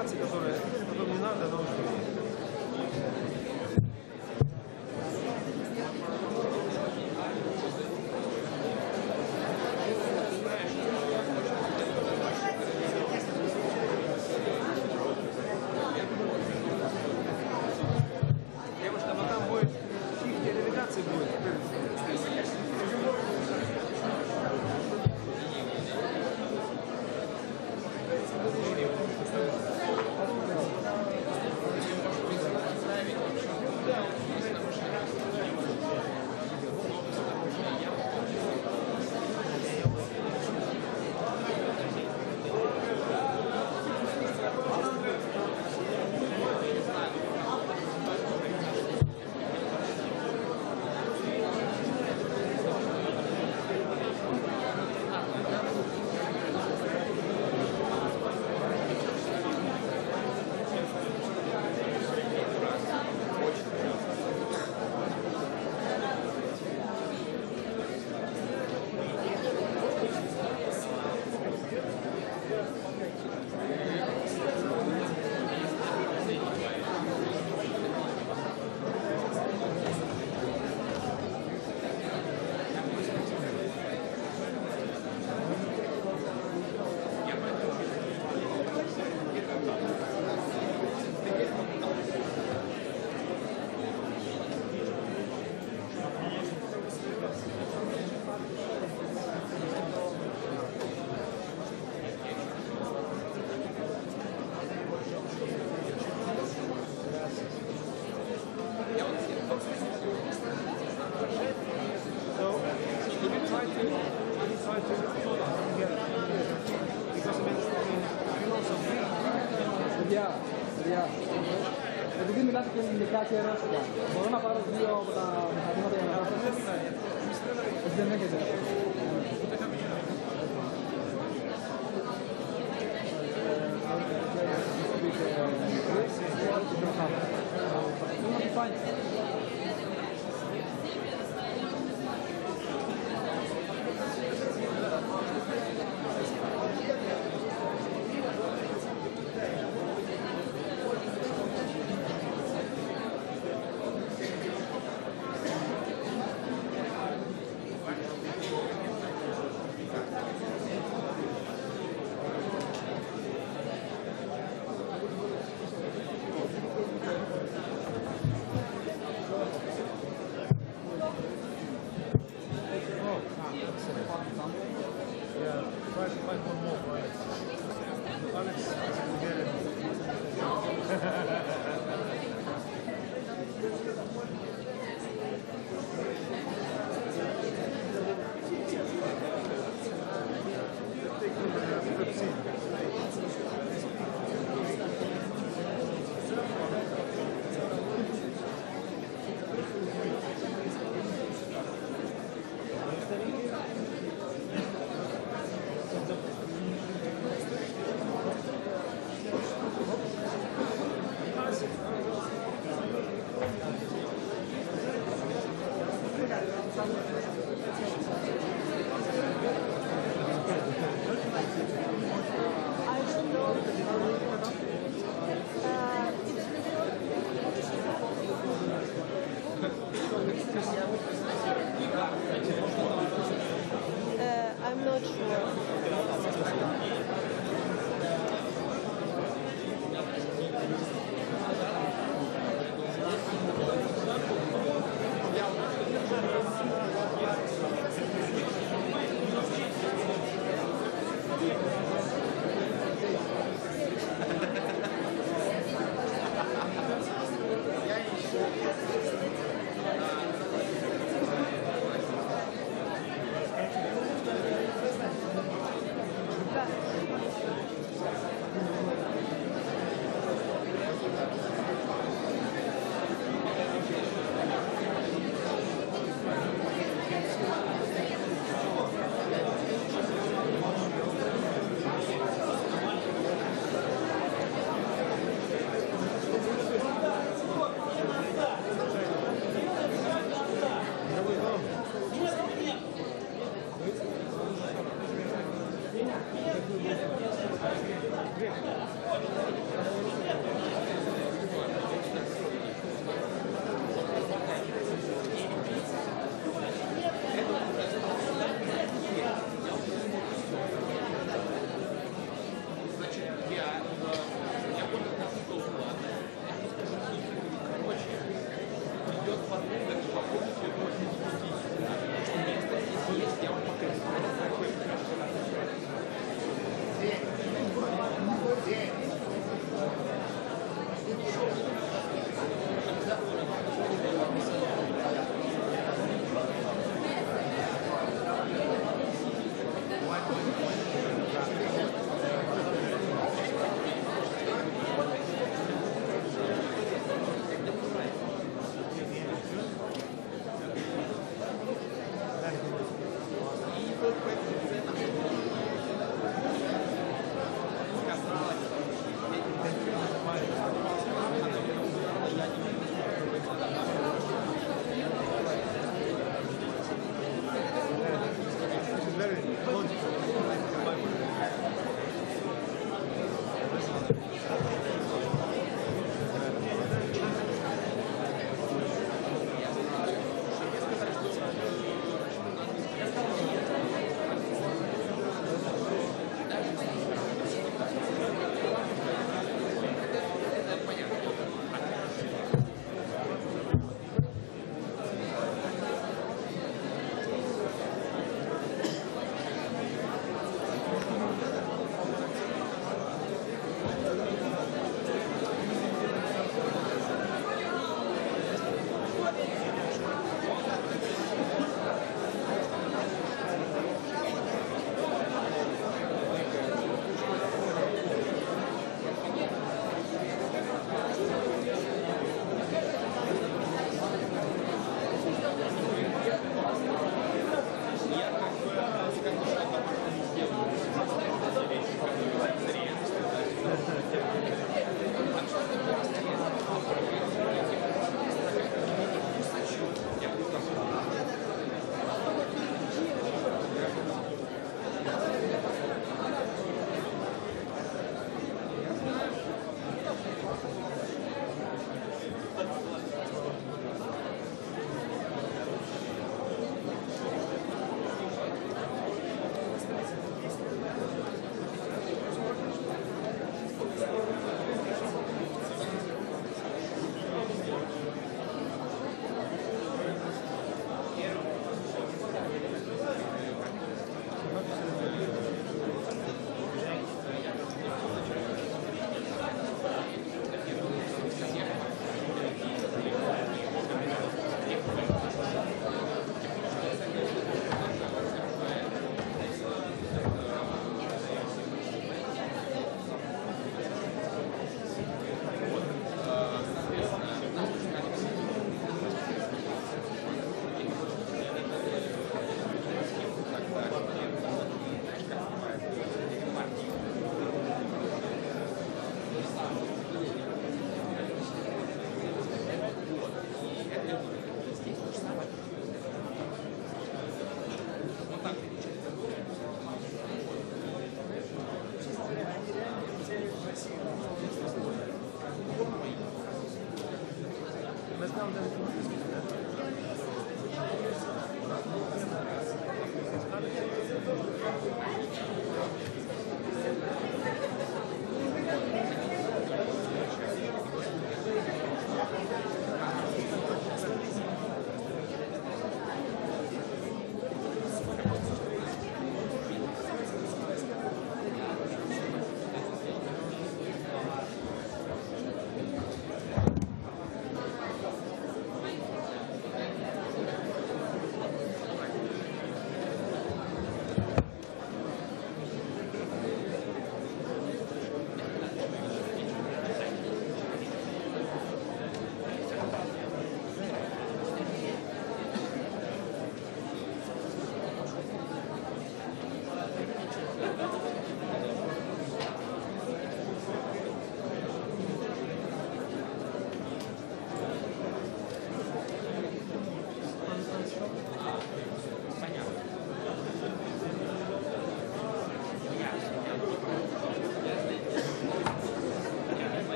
коммуникации, которые не надо научить. Девушка, но там будет, их делегация будет. Επειδή μιλάτε και ελληνικά και ρώσικα, μπορώ να πάρω δύο από τα μηχανήματα για να γράψω? Δεν έχετε.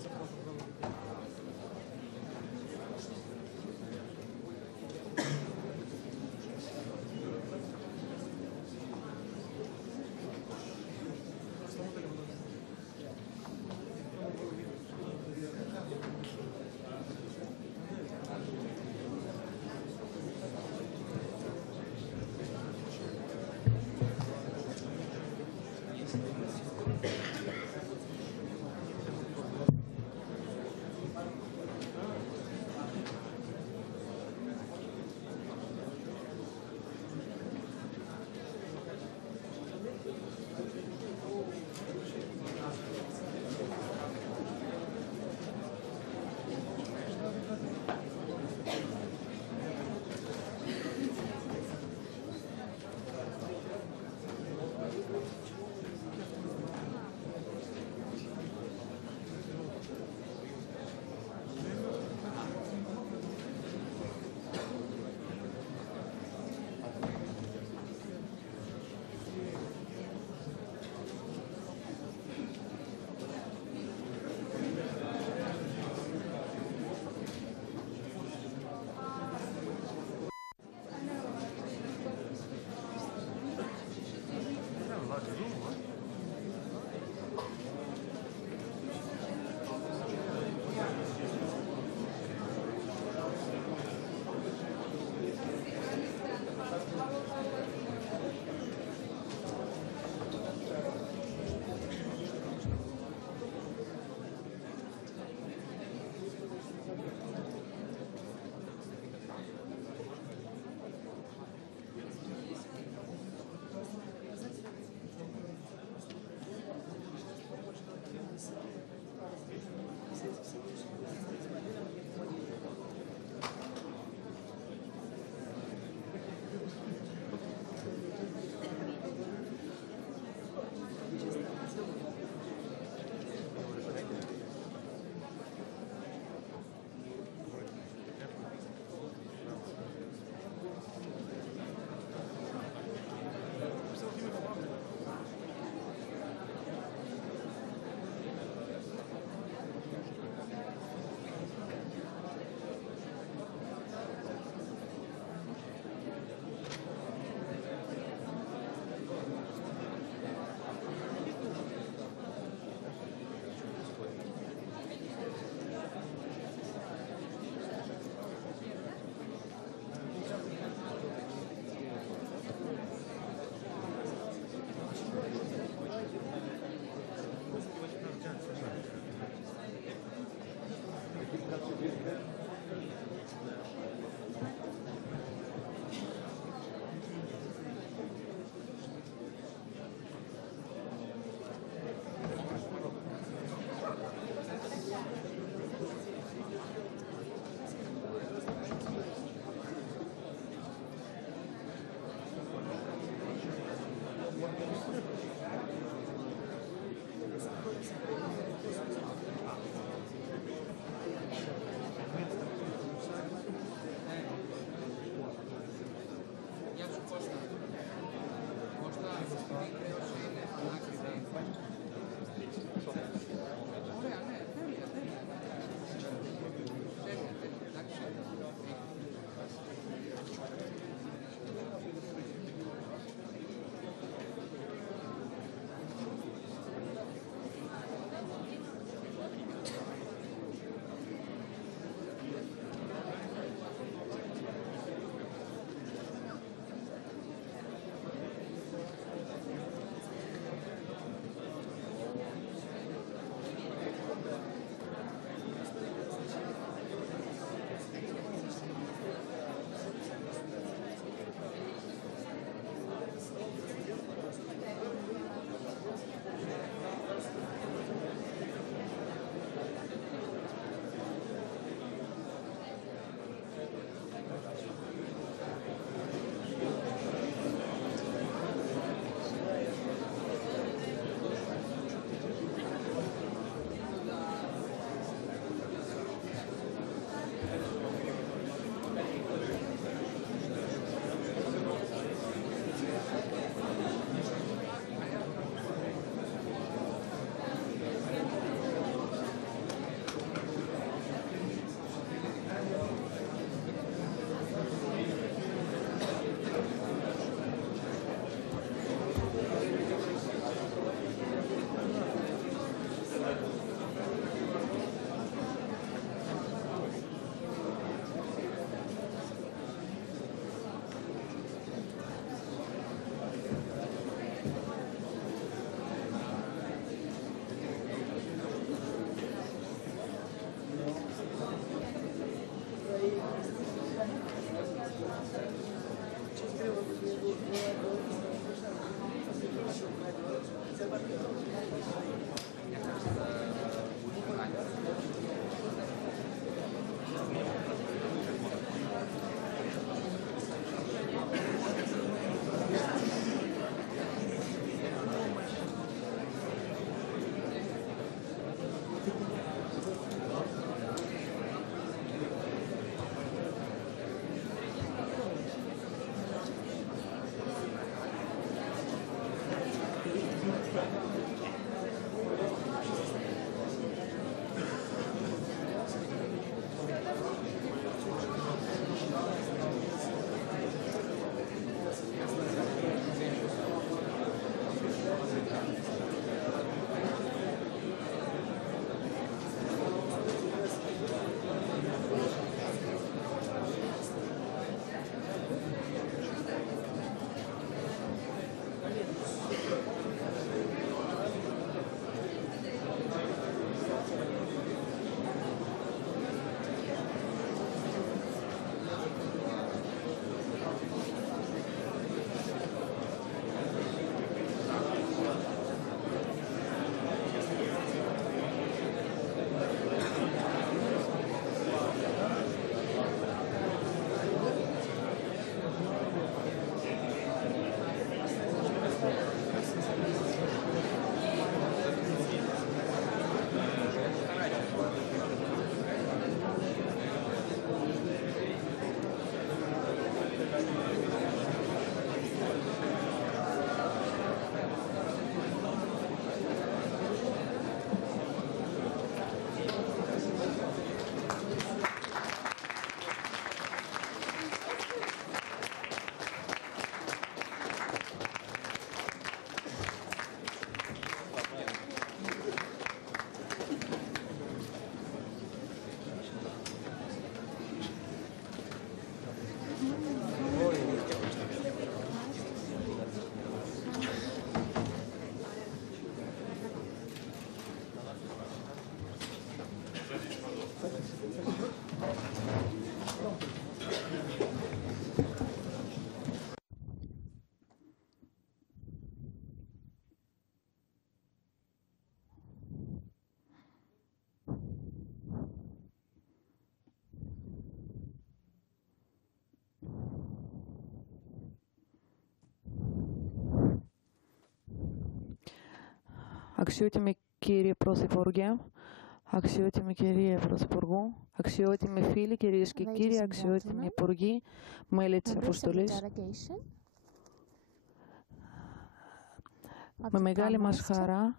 Ευχαριστώ. Αξιότιμη κύριε Πρωθυπουργέ, αξιότιμη κυρία Πρωθυπουργού, αξιότιμοι φίλοι, κυρίες και κύριοι, αξιότιμοι υπουργοί, μέλη της Αποστολής. Με μεγάλη μας χαρά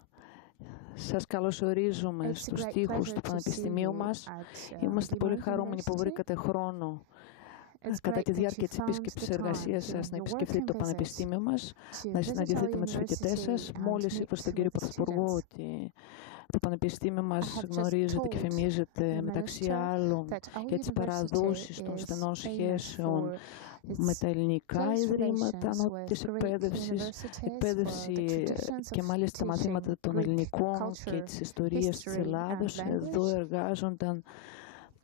σας καλωσορίζουμε στους τοίχους του Πανεπιστημίου μας. Είμαστε πολύ χαρούμενοι που βρήκατε χρόνο κατά τη διάρκεια της επίσκεψης εργασίας σας να επισκεφτείτε το Πανεπιστήμιο μας, να συναντηθείτε με τους φοιτητές σας. Μόλις είπα στον κύριο Πρωθυπουργό ότι το Πανεπιστήμιο μας γνωρίζεται και φημίζεται μεταξύ άλλων για τις παραδόσεις των στενών σχέσεων με τα ελληνικά ιδρύματα της εκπαίδευση και μάλιστα τα μαθήματα των ελληνικών και της ιστορίας της Ελλάδος. Εδώ εργάζονταν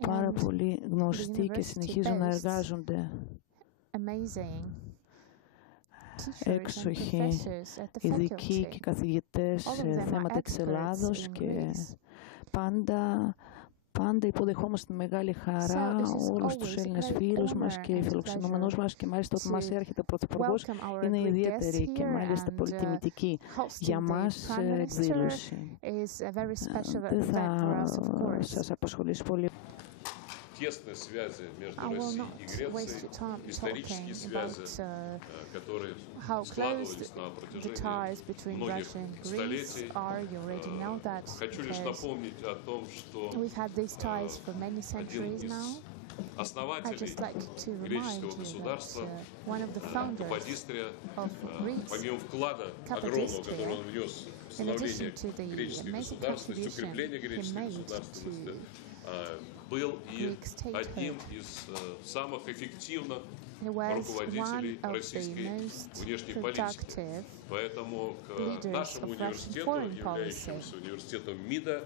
πάρα πολύ γνωστοί και συνεχίζουν να εργάζονται έξοχοι ειδικοί και καθηγητές σε θέματα της Ελλάδος και πάντα υποδεχόμαστε με μεγάλη χαρά όλους τους Έλληνες φίλους μας και φιλοξενούμενους μας και μάλιστα όταν μας έρχεται ο Πρωθυπουργός είναι ιδιαίτερη και μάλιστα πολύ τιμητική για μας εκδήλωση. Δεν θα σας απασχολήσει πολύ. Тесные связи между Россией и Грецией, исторические связи, которые складывались на протяжении многих столетий. Хочу лишь напомнить о том, что один из основателей греческого государства, Каподистрия, помимо вклада огромного, который он внес в становление греческой государственности, укрепление греческой государственности, был и одним из самых эффективных руководителей российской внешней политики. Поэтому к нашему университету, являющемуся университетом МИДа,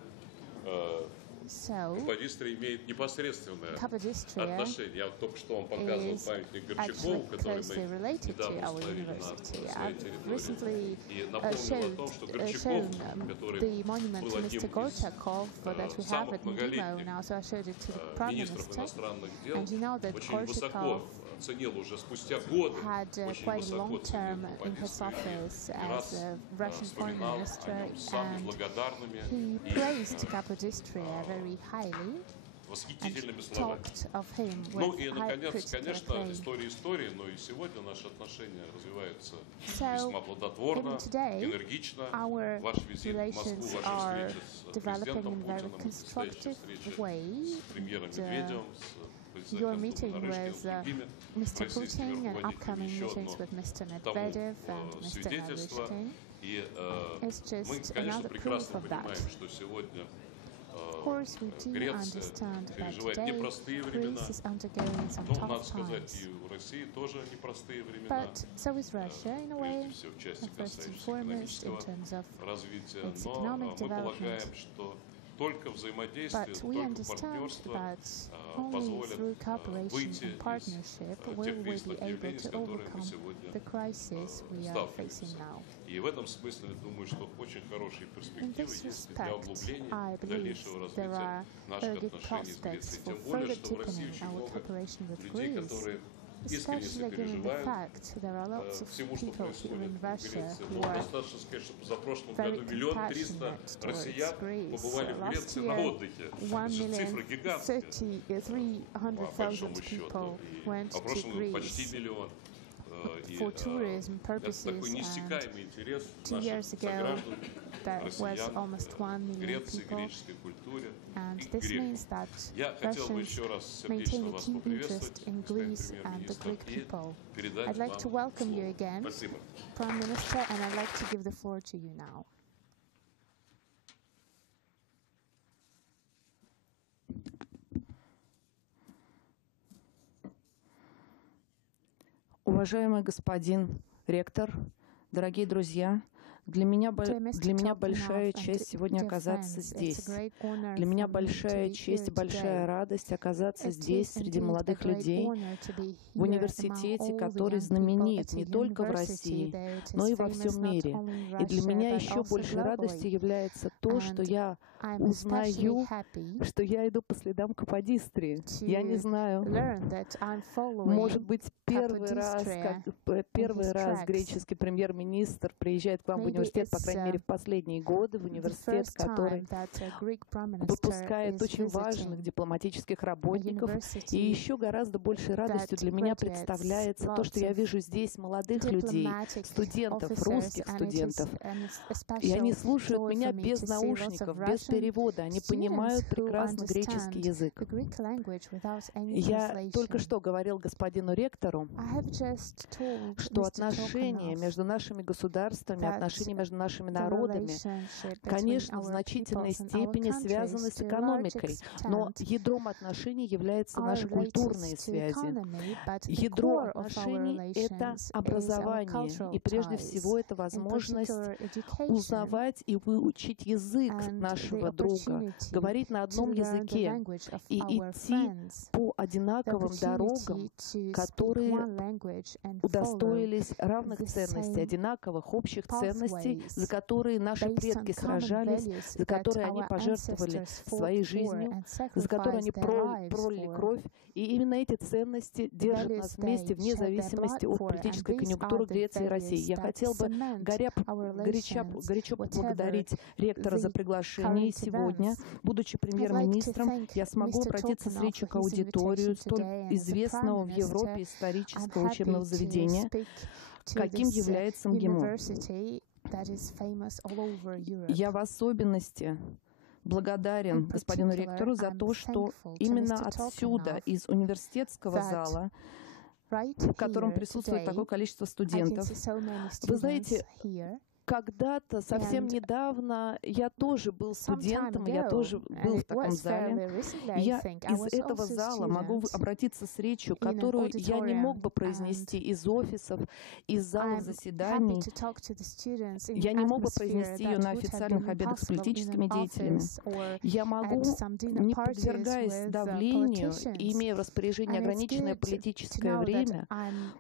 Каподистрия имеет непосредственное отношение. Я только что вам показывал памятник Горчакову, который мы недавно установили на своей территории. И напомнил о том, что Горчаков, который был одним из самых многолетних министров иностранных дел, очень высоко оценил уже спустя годы, очень высоко оценил Каподистрию. И раз вспоминал о нем с самыми благодарными восхитительными словами. Ну и, наконец, конечно, история, но и сегодня наши отношения развиваются весьма плодотворно, энергично. Ваш визит в Москву, ваши встречи с президентом Путиным, предстоящие встречи с премьером Медведевым, с Your meeting президентом with Нарышкиным, Mr. Putin and upcoming meetings with Mr. Medvedev and Mr. Narishkin is just another proof of that. Of course, we do understand that today Greece is undergoing some tough times. But so is Russia, in a way, first and foremost, in terms of its economic development. But we understand that only through cooperation and partnership will we be able to overcome the crisis we are facing now. In this respect, I believe there are very good prospects for further deepening our cooperation with Greece, especially given the fact there are lots of people here in Russia who are very compassionate towards Greece. Last year, 1,300,000 people went to Greece for tourism purposes, and 2 years ago that was almost 1 million people, and this means that Russians maintain a keen interest in Greece and the Greek people. I'd like to welcome you again, Prime Minister, and I'd like to give the floor to you now. Уважаемый господин ректор, дорогие друзья, для меня большая честь сегодня оказаться здесь. Для меня большая честь и большая радость оказаться здесь среди молодых людей в университете, который знаменит не только в России, но и во всем мире. И для меня еще больше радости является то, что я узнаю, что я иду по следам Каподистрии. Я не знаю, может быть, первый раз греческий премьер-министр приезжает к вам в университет, университет, по крайней мере, в последние годы, в университет, который выпускает очень важных дипломатических работников. И еще гораздо большей радостью для меня представляется то, что я вижу здесь молодых людей, студентов, русских студентов. И они слушают меня без наушников, без перевода. Они понимают прекрасно греческий язык. Я только что говорил господину ректору, что отношения между нашими государствами, отношения между нашими народами, конечно, в значительной степени связаны с экономикой, но ядром отношений являются наши культурные связи. Ядро отношений — это образование, и прежде всего это возможность узнавать и выучить язык нашего друга, говорить на одном языке и идти по одинаковым дорогам, которые удостоились равных ценностей, одинаковых общих ценностей, за которые наши предки сражались, за которые они пожертвовали своей жизнью, за которые они пролили кровь. И именно эти ценности держат нас вместе вне зависимости от политической конъюнктуры Греции и России. Я хотел бы горячо поблагодарить ректора за приглашение. И сегодня, будучи премьер-министром, я смогу обратиться с речью к аудиторию столь известного в Европе исторического учебного заведения, каким является МГИМО. Я в особенности благодарен господину ректору за то, что именно отсюда, из университетского зала, в котором присутствует такое количество студентов, вы знаете, когда-то, совсем недавно, я тоже был студентом, я тоже был в таком зале. Я из этого зала могу обратиться с речью, которую я не мог бы произнести из офисов, из залов заседаний. Я не мог бы произнести ее на официальных обедах с политическими деятелями. Я могу, не подвергаясь давлению и имея в распоряжении ограниченное политическое время,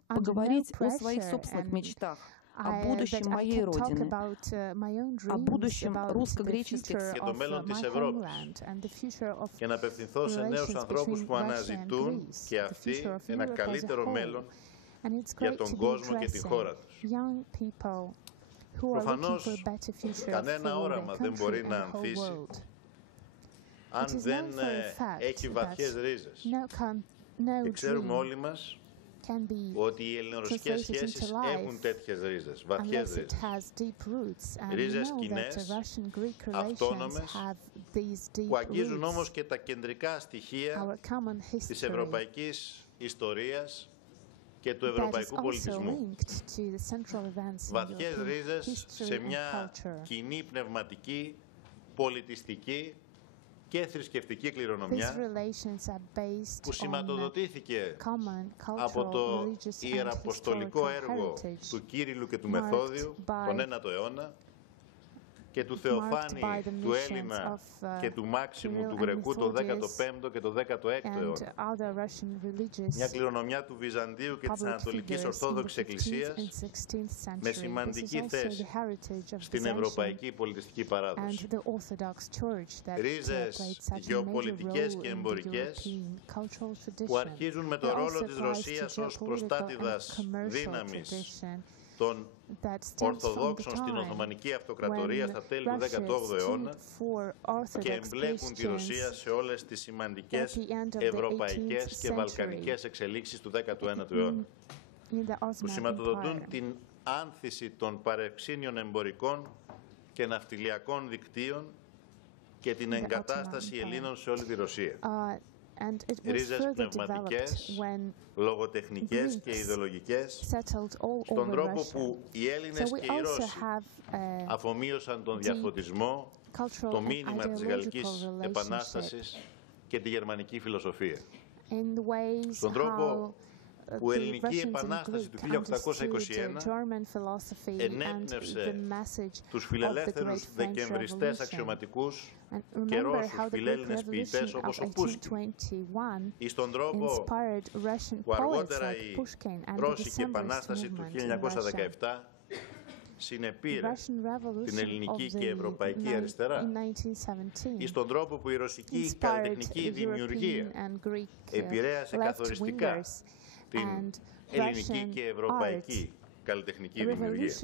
поговорить о своих собственных мечтах, о будущем моей Родины, о будущем русско-греческих και το μέλλον της Ευρώπης και να απευθυνθώ σε νέους ανθρώπους που αναζητούν και αυτοί ένα καλύτερο μέλλον για τον κόσμο και τη χώρα τους. Προφανώς, κανένα όραμα δεν μπορεί να ανθίσει αν δεν έχει βαθιές ρίζες. Και ξέρουμε όλοι μας ότι οι ελληνο-ρωσικές σχέσεις έχουν τέτοιες ρίζες, βαθιές ρίζες. Ρίζες κοινές, αυτόνομες, που αγγίζουν όμως και τα κεντρικά στοιχεία της ευρωπαϊκής ιστορίας και του ευρωπαϊκού πολιτισμού. Βαθιές ρίζες σε μια κοινή πνευματική, πολιτιστική και θρησκευτική κληρονομιά που σηματοδοτήθηκε από το ιεραποστολικό έργο του Κύριλλου και του Μεθόδιου τον 9ο αιώνα και του Θεοφάνη, του Έλληνα και του Μάξιμου, του Γρεκού το 15ο και το 16ο αιώνα. Μια κληρονομιά του Βυζαντίου και της Ανατολικής Ορθόδοξης Εκκλησίας με σημαντική θέση στην ευρωπαϊκή πολιτιστική παράδοση. Ρίζες γεωπολιτικές και εμπορικές που αρχίζουν με το ρόλο της Ρωσίας ως προστάτηδας δύναμης των Ορθοδόξων στην Οθωμανική Αυτοκρατορία στα τέλη του 18ου αιώνα και εμπλέκουν τη Ρωσία σε όλες τις σημαντικές ευρωπαϊκές και βαλκανικές εξελίξεις του 19ου αιώνα, που σηματοδοτούν την άνθηση των παρεξήνιων εμπορικών και ναυτιλιακών δικτύων και την εγκατάσταση Ελλήνων σε όλη τη Ρωσία. Ρίζες πνευματικές, λογοτεχνικές και ιδεολογικές στον τρόπο που οι Έλληνες και οι Ρώσοι αφομοίωσαν τον διαφωτισμό, το μήνυμα της Γαλλικής Επανάστασης και τη γερμανική φιλοσοφία. Στον τρόπο που η Ελληνική Επανάσταση του 1821 ενέπνευσε τους φιλελεύθερους δεκεμβριστές αξιωματικούς και Ρώσους φιλέλληνες ποιητές όπως ο Πούσκιν, ή στον τρόπο που αργότερα η Ρώσικη Επανάσταση του 1917 συνεπήρε την ελληνική και ευρωπαϊκή αριστερά, ή στον τρόπο που η ρωσική καλλιτεχνική δημιουργία επηρέασε καθοριστικά την ελληνική και ευρωπαϊκή καλλιτεχνική δημιουργία.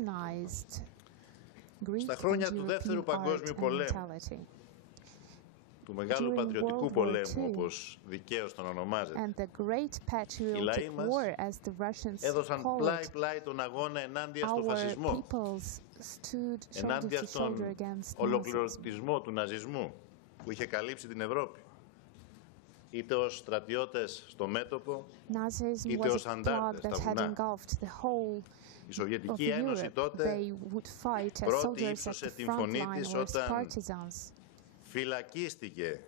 Greek Στα χρόνια and του Δεύτερου European Παγκόσμιου art and Πολέμου, mentality. του Μεγάλου During Πατριωτικού World War Πολέμου, II, όπως δικαίως τον ονομάζεται, And the Great οι λαοί Patriotic μας War, as the Russians έδωσαν called πλάι-πλάι τον αγώνα ενάντια στο our φασισμό, peoples stood shoulder ενάντια to στον shoulder against Nazis. ολοκληρωτισμό του ναζισμού που είχε καλύψει την Ευρώπη. Είτε ως στρατιώτες στο μέτωπο, Nazism είτε was ως a αντάρτες plot στα that had βουνά. engulfed the whole Η of Σοβιετική Ένωση Europe. τότε They would fight as πρώτη soldiers at ύψωσε the την front φωνή line της or as όταν partisans. φυλακίστηκε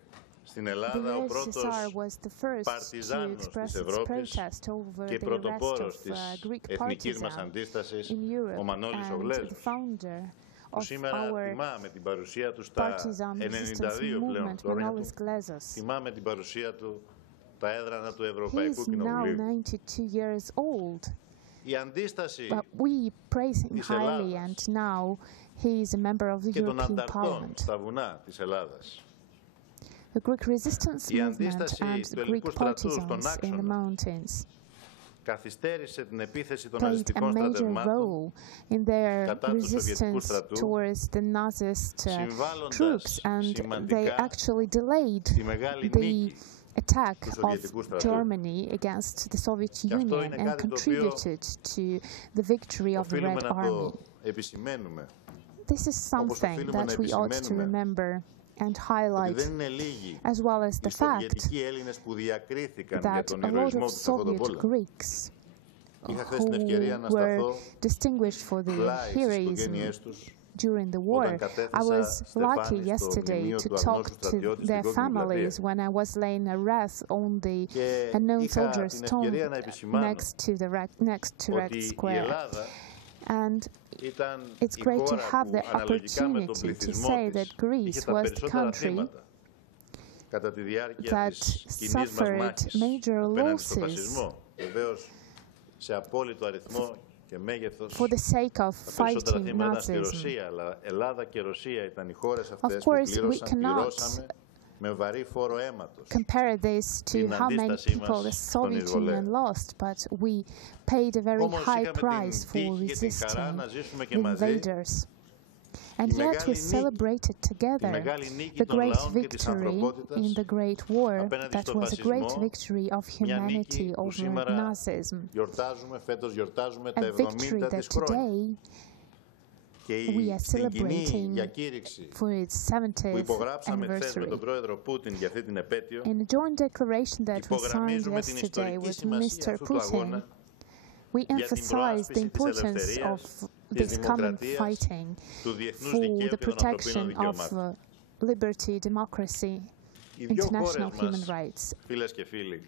στην The Ελλάδα ο πρώτος USSR was the first to παρτιζάνος express της its Ευρώπης protest over και the arrest πρωτοπόρος of της Greek εθνικής μας partisans αντίστασης, in ο Europe Μανώλης ο and the Γλέζος, founder που of σήμερα our θυμάμαι την παρουσία του στα partisan 92 resistance πλέον movement, χρόνια του. Manolis Glezos. Θυμάμαι την παρουσία του τα έδρανα του He Ευρωπαϊκού is now Κοινοβουλίου. 92 years old, Η αντίσταση but we praise him της highly, Ελλάδας and now he is a member of the και των European ανταρτών Parliament. στα βουνά της Ελλάδας. The Greek resistance Η movement αντίσταση and του the Greek ελληνικού στρατού στον partisans in the άξονα mountains καθυστέρησε την επίθεση των played a ναζιστικών major στρατευμάτων role in their κατά του Σοβιετικού resistance στρατού, towards the Nazist troops, συμβάλλοντας and they σημαντικά actually delayed τη μεγάλη the νίκη attack του of Σοβιετικού στρατού. Germany against the Soviet Και αυτό Union είναι and κάτι το οποίο contributed to the victory of the οφείλουμε Red να Army. το επισημαίνουμε. This is something that we ought to remember and Ότι highlight, δεν είναι λίγοι as well as οι the fact Σοβιετικοί Έλληνες που διακρίθηκαν για that τον a lot ηρωισμό of του σε αυτό το Soviet πόλεμο. Greeks Είχα χθες την ευκαιρία να who were σταθώ distinguished for their πλάι στις heroism οικογένειές τους during the war. όταν I κατέθεσα was Στεφάνη lucky στο yesterday μνημείο to του talk αρμόζου to στρατιώτη στην their κόκκινη families πλατεία. when I was laying a wreath on the Και unknown είχα soldier's την tomb ευκαιρία να επισημάνω next to Red ότι η Square. Ελλάδα And ήταν it's η great to χώρα have που the αναλογικά με τον opportunity to πληθυσμό say της that είχε Greece τα was the περισσότερα country θύματα κατά τη διάρκεια that της κοινής μας suffered μάχης major απέναντι στον losses φασισμό. Βεβαίως σε απόλυτο αριθμό και μέγεθος for the sake of τα περισσότερα fighting θύματα ήταν στη Nazism. Ρωσία, αλλά Ελλάδα και Ρωσία ήταν οι χώρες αυτές course, που we cannot πληρώσαμε με βαρύ φόρο αίματος. Compare this to την how many αντίστασή people the μας στον Soviet εισβολέα. Union lost, but we paid a very Όμως high είχαμε price την for τύχη και την χαρά resisting να ζήσουμε και the μαζί invaders. And τη yet we μεγάλη νίκη, celebrated τη together μεγάλη νίκη the των great λαών και της victory ανθρωπότητας in the Great War απέναντι that στον was a great φασισμό, victory of μια humanity νίκη που over σήμερα Nazism. γιορτάζουμε A τα victory 70 that της χρόνια. today Και we are στην κοινή celebrating διακήρυξη for its που 70th υπογράψαμε χθες με anniversary. τον πρόεδρο Πούτιν για αυτή την επέτειο, In a joint declaration that we signed υπογραμμίζουμε την yesterday ιστορική with σημασία Mr. αυτού του αγώνα We για την emphasize the προάσπιση της importance ελευθερίας, of της this common δημοκρατίας, fighting του διεθνούς for δικαίου the και των ανθρωπίνων protection of δικαιωμάτων. liberty, democracy, Οι δύο international χώρες human μας, rights. φίλες και φίλοι,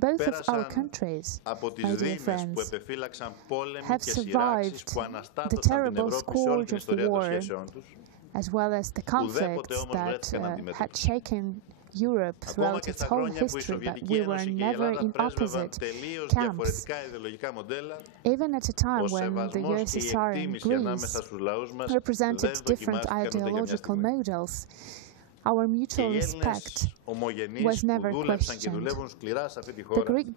Both of our πέρασαν countries, από τις my dear δίνες που friends, επεφύλαξαν πόλεμοι have και σειράξεις survived που the αναστάτωσαν την terrible Ευρώπη σε όλη την scourge of ιστορία των war, σχέσεων τους, as well as the ουδέποτε conflicts όμως that βρέθηκαν had αντιμέτωποι. shaken Europe Ακόμα throughout και its στα whole χρόνια που η history, but Σοβιετική we were Ένωση και η never Ελλάδα in πρέσβευαν opposite τελείως camps. διαφορετικά ιδεολογικά μοντέλα, Even at a time ο when the σεβασμός και η USSR and εκτίμηση Greece ανάμεσα στους λαούς μας represented δεν different δοκιμάστηκαν ούτε για μια ideological στιγμή. models, our Και mutual οι respect Έλληνες ομογενείς was που never δούλεψαν και questioned. δουλεύουν σκληρά σε αυτή τη The χώρα Greek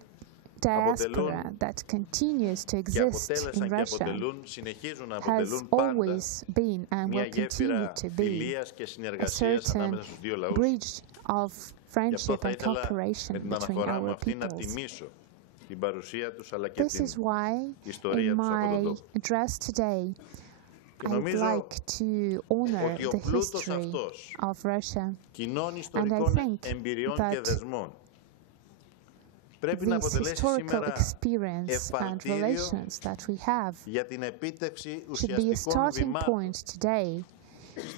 αποτελούν diaspora that continues to και exist αποτέλεσαν in και Russia αποτελούν, συνεχίζουν να has αποτελούν πάντα always been and μια will continue γέφυρα to be φιλίας και a συνεργασίας certain ανάμεσα στους δύο λαούς. bridge of Γι' αυτό friendship θα and ήθελα cooperation με την between αναφορά μου our αυτή να peoples. τιμήσω την παρουσία τους αλλά και This την is why ιστορία in τους από τον my τόπο. address today Και I'd νομίζω like to honor ότι ο the πλούτος history αυτός of Russia. κοινών And I ιστορικών think εμπειριών και that δεσμών πρέπει να These αποτελέσει historical σήμερα experience and εφαλτήριο relations that we have για την επίτευξη should be a ουσιαστικών starting βημάτων point today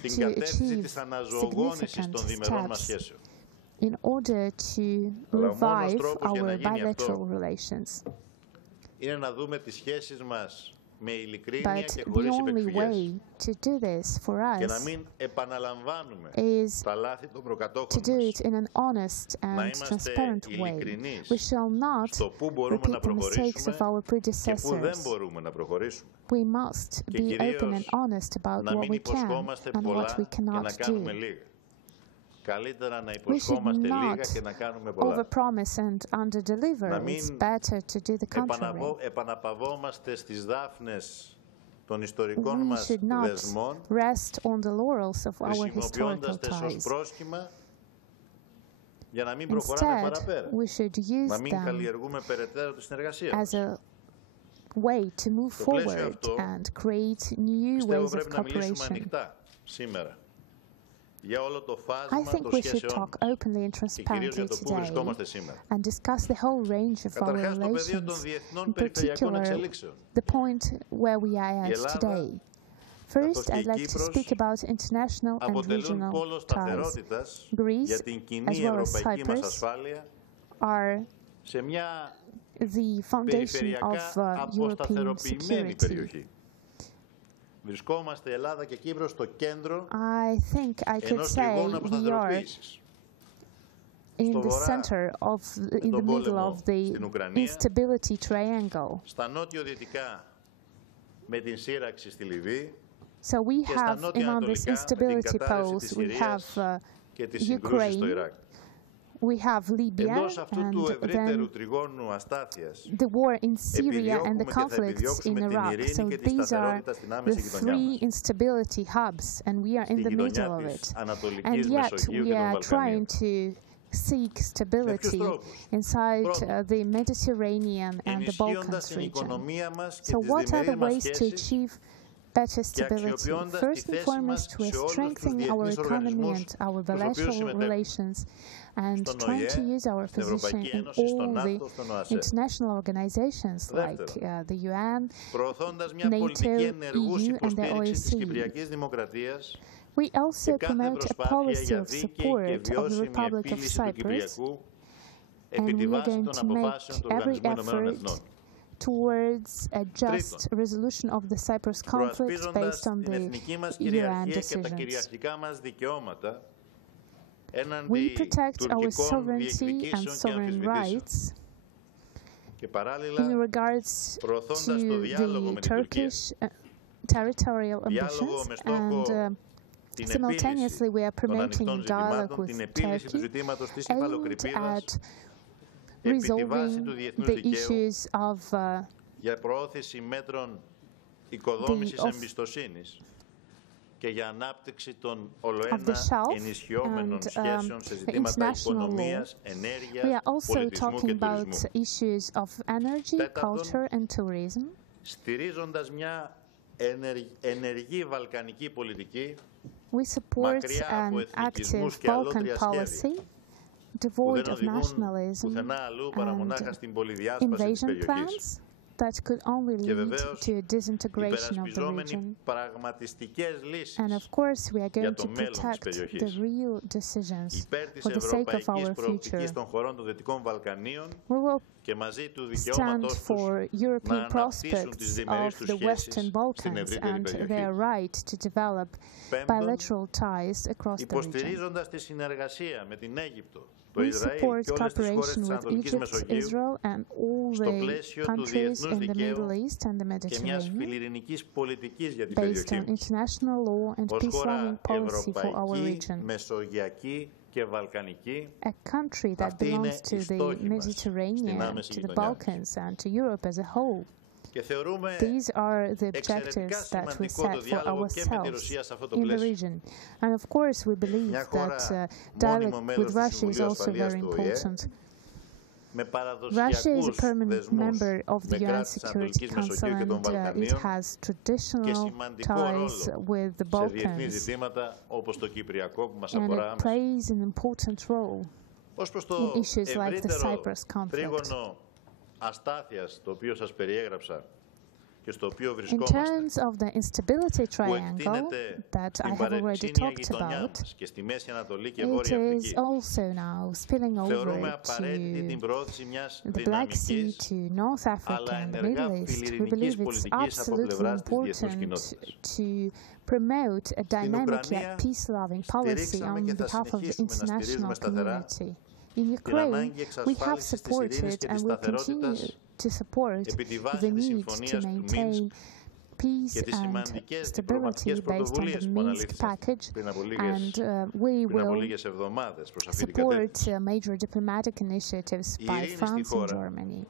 στην to κατεύθυνση achieve της αναζωογόνησης significant των διμερών μας steps σχέσεων. in order to Αλλά ο μόνος revive τρόπος για να our γίνει αυτό bilateral relations. είναι να δούμε τις σχέσεις μας με ειλικρίνεια But και the χωρίς only υπεκφυγές way to do this for και να us μην επαναλαμβάνουμε is τα λάθη των to προκατόχων do μας. it in an honest Να and είμαστε transparent way. ειλικρινείς We shall not στο που μπορούμε να repeat the mistakes of προχωρήσουμε our και που δεν predecessors. μπορούμε να προχωρήσουμε. We must Και be open κυρίως and honest about να what μην we can υποσχόμαστε and what πολλά we και να cannot κάνουμε do. λίγα. Καλύτερα να We should υποσχόμαστε λίγα not και να κάνουμε πολλά. overpromise and underdeliver. Να It's μην better to do the contrary. επαναπαυόμαστε στις δάφνες των ιστορικών μας δεσμών, χρησιμοποιώντας τες ως πρόσχημα για να μην προχωράμε παραπέρα, να μην καλλιεργούμε περαιτέρω τη συνεργασία μας. Way to move forward and create new ways of πρέπει να μιλήσουμε cooperation. ανοιχτά σήμερα για όλο το I φάσμα think των we should σχέσεων talk openly and και κυρίως για transparently το πού βρισκόμαστε σήμερα. today and discuss the whole range of our Καταρχάς, το πεδίο των relations, διεθνών in περιφερειακών particular εξελίξεων. the point where we are at today. First, και η I'd like to Κύπρος speak about international and αποτελούν regional πόλο ties. σταθερότητας Greece, για την as κοινή well as ευρωπαϊκή μας Cyprus, ασφάλεια are σε μια the foundation περιφερειακά of European αποσταθεροποιημένη security. περιοχή. Βρισκόμαστε Ελλάδα και Κύπρος στο κέντρο I think I could ενός say τριγώνου we are αποσταθεροποίησης. in Στο the βορρά, center of, in the τον middle πόλεμο of the στην Ουκρανία, instability triangle. στα νότιο-δυτικά με την σύραξη στη Λιβύη So we και στα have among this νότια-ανατολικά με την instability κατάρρευση poles, της we Συρίας have και τις συγκρούσεις στο Ukraine, Ιράκ. we have Libya, Εντός αυτού του and ευρύτερου then τριγώνου αστάθειας the war in Syria and the επιδιώκουμε και θα conflicts in επιδιώξουμε την Iraq. ειρήνη So και τη these are σταθερότητα στην the άμεση γειτονιά three μας. instability hubs, and we are in Στη the middle γειτονιά of της it. Ανατολικής And yet Μεσογείου we και των are Βαλκανίων. trying to seek stability inside the Mediterranean and the Ενισχύοντας Balkans την region. οικονομία μας και So τις what are the διμερείς μας ways to σχέσεις achieve better και stability? αξιοποιώντας τη First and θέση foremost, μας we're σε όλους τους strengthening our διεθνείς economy οργανισμούς and our στους οποίους bilateral συμμετέχουμε. relations and Στον trying to ΟΗΕ, use our στην position Ευρωπαϊκή in Ένωση, στον all the ΝΑΤΟ, στον ΟΑΣΕ. international organizations like the UN, Προωθώντας μια NATO, πολιτική ενεργούς EU and the υποστήριξης της OSCE. Κυπριακής Δημοκρατίας We also και κάθε promote a προσπάθεια policy για of δίκαιη και support of the βιώσιμη Republic of επίλυση του Cyprus, Κυπριακού and επί τη we are βάση going των to make αποφάσεων του every Οργανισμού Ηνωμένων effort Εθνών. towards a just resolution of the Cyprus conflict Προασπίζοντας based on την the εθνική μας UN κυριαρχία και τα decisions. κυριαρχικά μας δικαιώματα We έναντι protect our τουρκικών sovereignty and διεκδικήσεων και sovereign αμφισβητήσεων. rights Και παράλληλα, in regards προωθώντας το to διάλογο με the την Τουρκία. Turkish territorial Διάλογο ambitions, με στόχο and την simultaneously we are επίλυση των promoting ανοιχτών dialogue ζητημάτων, with την επίλυση του Turkey ζητήματος της aimed υφαλοκρηπίδας at επί τη βάση resolving του διεθνούς the δικαίου issues of για προώθηση μέτρων οικοδόμησης εμπιστοσύνης και για ανάπτυξη των ολοένα ενισχυόμενων σχέσεων σε ζητήματα οικονομίας, ενέργειας, we are also πολιτισμού και talking about τουρισμού. issues of energy, culture and tourism. Στηρίζοντας μια ενεργή βαλκανική πολιτική, We support μακριά από an εθνικισμούς active και Balkan αλότρια policy, που devoid δεν of οδηγούν nationalism πουθενά αλλού παρά and μονάχα στην πολυδιάσπαση της invasion περιοχής. plans that could only Και lead βεβαίως, to a disintegration of the υπερασπιζόμενοι region. πραγματιστικές λύσεις And of course, we are για going το to μέλλον της protect the περιοχής. real decisions Υπέρ της for the sake of ευρωπαϊκής our προοπτικής future. των χωρών των Δυτικών Βαλκανίων We will και μαζί του stand δικαιώματος τους for να European αναπτύσσουν τις prospects διμερείς of τους the σχέσεις Western στην Balkans ευρύτερη and περιοχή. their right to develop Πέμπτον, bilateral ties across the region. υποστηρίζοντας τη συνεργασία με την Αίγυπτο, το We Ισραήλ support και όλες τις χώρες cooperation της with Ανατολικής Egypt, Μεσογείου Israel and all στο the πλαίσιο του countries διεθνούς in the δικαίου Middle East and the και μιας Mediterranean φιλιρινικής πολιτικής για την based περιοχή on μας. international law and Ως χώρα peace-loving policy for our ευρωπαϊκή, region. μεσογειακή και βαλκανική, A country that αυτή είναι belongs to η the στόχη μας στην Mediterranean, άμεση to the γειτονιά μας. Balkans and to Europe as a whole. Και θεωρούμε These are the εξαιρετικά objectives that we σημαντικό το set for διάλογο και με τη ourselves Ρωσία σε αυτό το in the πλαίσιο. region. And of course, we believe Μια that χώρα dialogue μόνιμο with μέλος του Russia is Συμβουλίου also Ασφαλείας very του ΟΗΕ, important. με Russia is a παραδοσιακούς permanent δεσμούς member of με the UN κράτη της Security Ανατολικής Council Μεσογείου και των and it Βαλκανίων has και traditional σημαντικό ties ρόλο with the σε διεθνείς Balkans ζητήματα όπως το Κυπριακό που μας and αφορά it άμεσα. plays an important role Ως προς το in issues like the ευρύτερο Cyprus conflict. τρίγωνο αστάθειας το οποίο σας περιέγραψα και στο οποίο In βρισκόμαστε, terms of the instability που triangle εκτείνεται that I στην have already παρεξήνια talked γειτονιά about, μας και στη Μέση Ανατολή και it Βόρεια is Αφρική, also now spilling θεωρούμε over απαραίτητη την to προώθηση μιας the Black Sea, δυναμικής to North Africa αλλά and the ενεργά Middle East. We φιλιρινικής believe it's πολιτικής από absolutely πλευράς της διεθνούς important κοινότητας. to promote a dynamic Ουκρανία yet peace-loving policy στηρίξαμε on και θα behalf of the συνεχίσουμε να international στηρίζουμε σταθερά community. In την Ukraine, ανάγκη we have εξασφάλισης της ειρήνης supported και and της will continue σταθερότητας to support επί τη the βάση της need to συμφωνίας του Μίνσκ maintain peace και τις and σημαντικές stability διπλωματικές based on πρωτοβουλίες the που Minsk αναλήφθησαν package, πριν από and we λίγες will εβδομάδες προς αυτή την support κατεύθυνση. major diplomatic initiatives Η by ειρήνη στη France and χώρα Germany.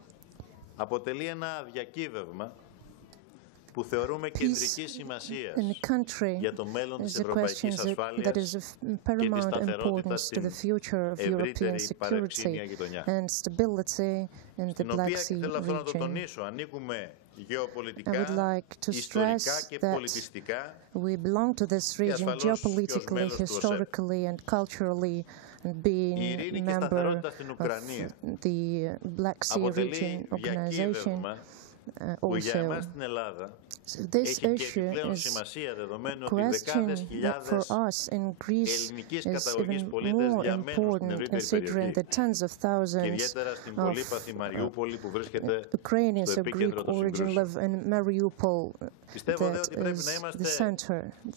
αποτελεί ένα διακύβευμα που θεωρούμε κεντρική σημασία για το μέλλον της ευρωπαϊκής ασφάλειας και τη σταθερότητα στην ευρύτερη παρευσύνια γειτονιά. Στην οποία, και θέλω αυτό να το τονίσω, ανήκουμε γεωπολιτικά, ιστορικά και πολιτιστικά και ασφαλώς και ως μέλος του ΟΣΕ. Η ειρήνη και σταθερότητα στην Ουκρανία αποτελεί διακύβευμα που για εμάς στην Ελλάδα έχει και επιπλέον σημασία, δεδομένου ότι δεκάδες χιλιάδες ελληνικής καταγωγής πολίτες διαμένουν στην ευρύτερη περιοχή και ιδιαίτερα στην πολύπαθη Μαριούπολη που βρίσκεται στο επίκεντρο των συγκρούσεων. Πιστεύω δε ότι πρέπει να είμαστε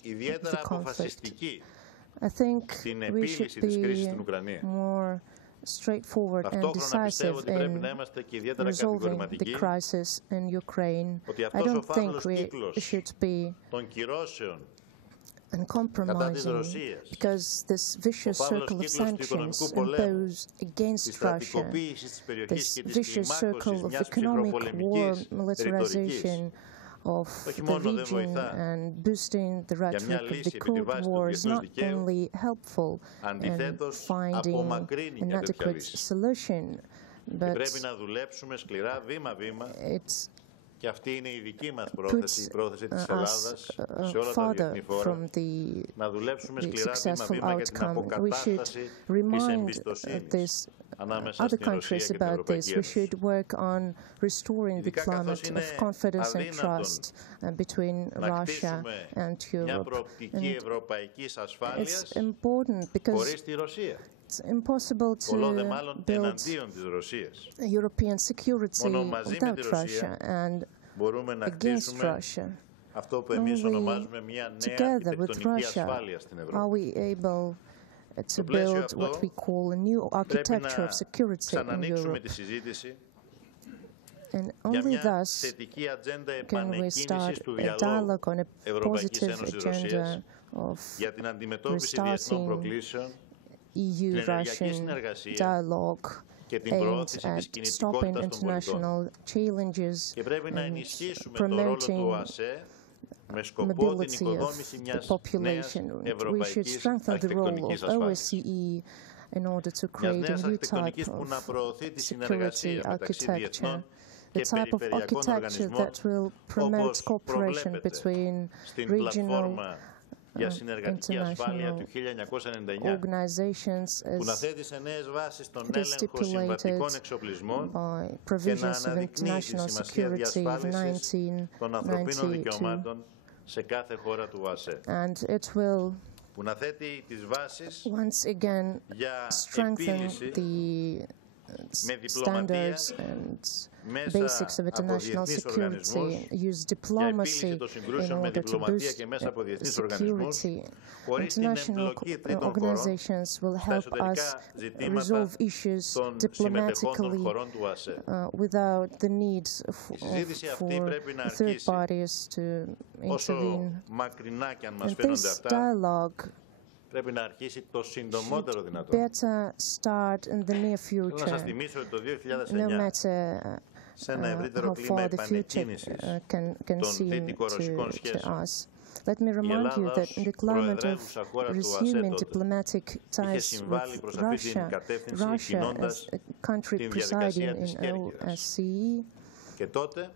ιδιαίτερα αποφασιστικοί στην επίλυση της κρίσης στην Ουκρανία. Ταυτόχρονα πιστεύω ότι πρέπει να είμαστε και ιδιαίτερα κατηγορηματικοί ότι αυτός ο φαύλος κύκλος των κυρώσεων κατά της Ρωσίας, ο φαύλος κύκλος του οικονομικού πολέμου, της στρατικοποίησης της περιοχής και της κλιμάκωσης μιας ψυχροπολεμικής ρητορικής, όχι μόνο δεν βοηθά για μια λύση επί τη βάση του διεθνούς δικαίου, αντιθέτως απομακρύνει μια τέτοια λύση. Και πρέπει να δουλέψουμε σκληρά βήμα-βήμα, και αυτή είναι η δική μας πρόθεση, η πρόθεση της Ελλάδας σε όλα τα διεθνή φόρα, να δουλέψουμε σκληρά βήμα-βήμα για την αποκατάσταση της εμπιστοσύνης ανάμεσα στην Ρωσία και την Ευρωπαϊκή Ένωση. Ειδικά καθώς είναι αδύνατον να κτίσουμε μια προοπτική ευρωπαϊκής ασφάλειας χωρίς τη Ρωσία. Πολλό δε μάλλον εναντίον της Ρωσίας. Μόνο μαζί με τη Ρωσία μπορούμε να κτίσουμε αυτό που εμείς ονομάζουμε μια νέα αρχιτεκτονική ασφάλεια στην Ευρώπη. Στο πλαίσιο αυτό πρέπει να ξανανοίξουμε τη συζήτηση για μια θετική ατζέντα επανεκκίνησης του διαλόγου Ευρωπαϊκής Ένωσης Ρωσίας για την αντιμετώπιση διεθνών προκλήσεων, την ενεργειακή συνεργασία και την προώθηση της κινητικότητας των πολιτών. Και πρέπει να ενισχύσουμε το ρόλο του ΟΑΣΕ με σκοπό την οικοδόμηση μιας νέας ευρωπαϊκής αρχιτεκτονικής ασφάλειας. Μιας νέας αρχιτεκτονικής που να προωθεί τη συνεργασία μεταξύ διεθνών και περιφερειακών οργανισμών, όπως προβλέπεται στην πλατφόρμα για συνεργατική ασφάλεια του 1999, που να θέτει σε νέες βάσεις τον έλεγχο συμβατικών εξοπλισμών και να αναδεικνύει τη σημασία διασφάλισης των ανθρωπίνων δικαιωμάτων σε κάθε χώρα του ΟΑΣΕ, που να θέτει τις βάσεις για επίλυση με διπλωματία μέσα από διεθνείς οργανισμούς, για επίλυση των συγκρούσεων με διπλωματία και μέσα από διεθνείς οργανισμούς, χωρίς την εμπλοκή τρίτων χωρών στα εσωτερικά ζητήματα των συμμετεχόντων χωρών του ΟΑΣΕ. Η συζήτηση αυτή πρέπει να αρχίσει, όσο μακρινά και αν μας φαίνονται αυτά, πρέπει να αρχίσει το συντομότερο δυνατό. Θέλω να σας θυμίσω ότι το 2009, σε ένα ευρύτερο κλίμα επανεκκίνησης των δυτικο-ρωσικών σχέσεων, η Ελλάδα ως προεδρεύουσα χώρα του ΟΑΣΕ τότε είχε συμβάλει προς αυτή την κατεύθυνση κινώντας την διαδικασία της Κέρκυρας. Και τότε,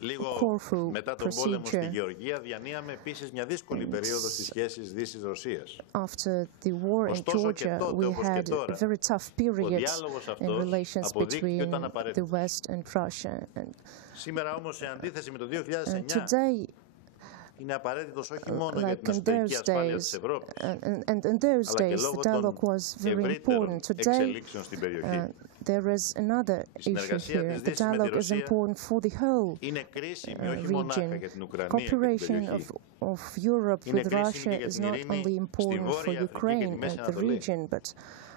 λίγο μετά τον πόλεμο στη Γεωργία, διανύαμε επίσης μια δύσκολη περίοδο στις σχέσεις Δύσης-Ρωσίας. Ωστόσο και τότε, όπως και τώρα, ο διάλογος αυτός αποδείχθηκε ότι ήταν απαραίτητος. Σήμερα όμως, σε αντίθεση με το 2009, είναι απαραίτητος όχι μόνο για την εσωτερική ασφάλεια της Ευρώπης, αλλά και λόγω των ευρύτερων εξελίξεων στην περιοχή. Η συνεργασία της Δύσης με τη Ρωσία είναι κρίσιμη όχι μονάχα για την Ουκρανία και την περιοχή. Είναι κρίσιμη για την ειρήνη στη Βόρεια Αφρική και τη Μέση Ανατολή.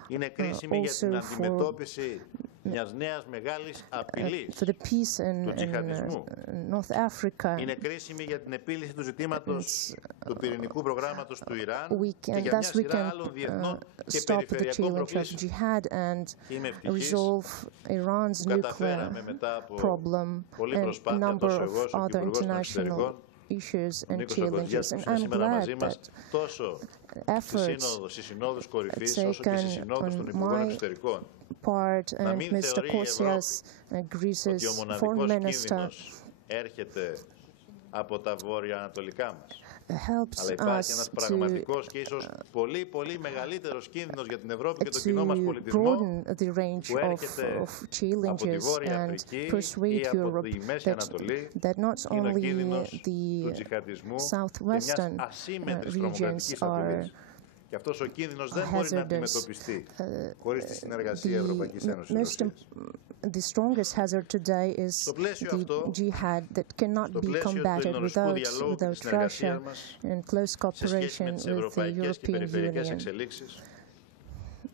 Είναι κρίσιμη για την αντιμετώπιση μιας νέας μεγάλης απειλής του τζιχαντισμού. Είναι κρίσιμη για την επίλυση του ζητήματος του πυρηνικού προγράμματος του Ιράν και για μια σειρά άλλων διεθνών και περιφερειακών προκλήσεων. Είμαι ευτυχής που καταφέραμε μετά από πολλή προσπάθεια τόσο εγώ όσο και ο Υπουργός των Εξωτερικών, ο Νίκος Ορκωτζιάς, που είναι σήμερα μαζί μας, τόσο στις συνόδους κορυφής όσο και στις συνόδους των Υπουργών Εξωτερικών, να μην θεωρεί η Ευρώπη ότι ο μοναδικός κίνδυνος έρχεται από τα βόρεια-ανατολικά μας. Αλλά υπάρχει ένας πραγματικός και ίσως πολύ πολύ μεγαλύτερος κίνδυνος για την Ευρώπη και τον κοινό μας πολιτισμό που έρχεται από τη Βόρεια Αφρική ή από τη Μέση Ανατολή. Είναι ο κίνδυνος του τζιχαντισμού και μιας ασύμμετρης τρομοκρατικής απειλής. Και αυτός ο κίνδυνος δεν μπορεί να αντιμετωπιστεί χωρίς τη συνεργασία Ευρωπαϊκής Ένωσης. The strongest hazard today is the jihad that cannot be combated without Russia and close cooperation with the European Union.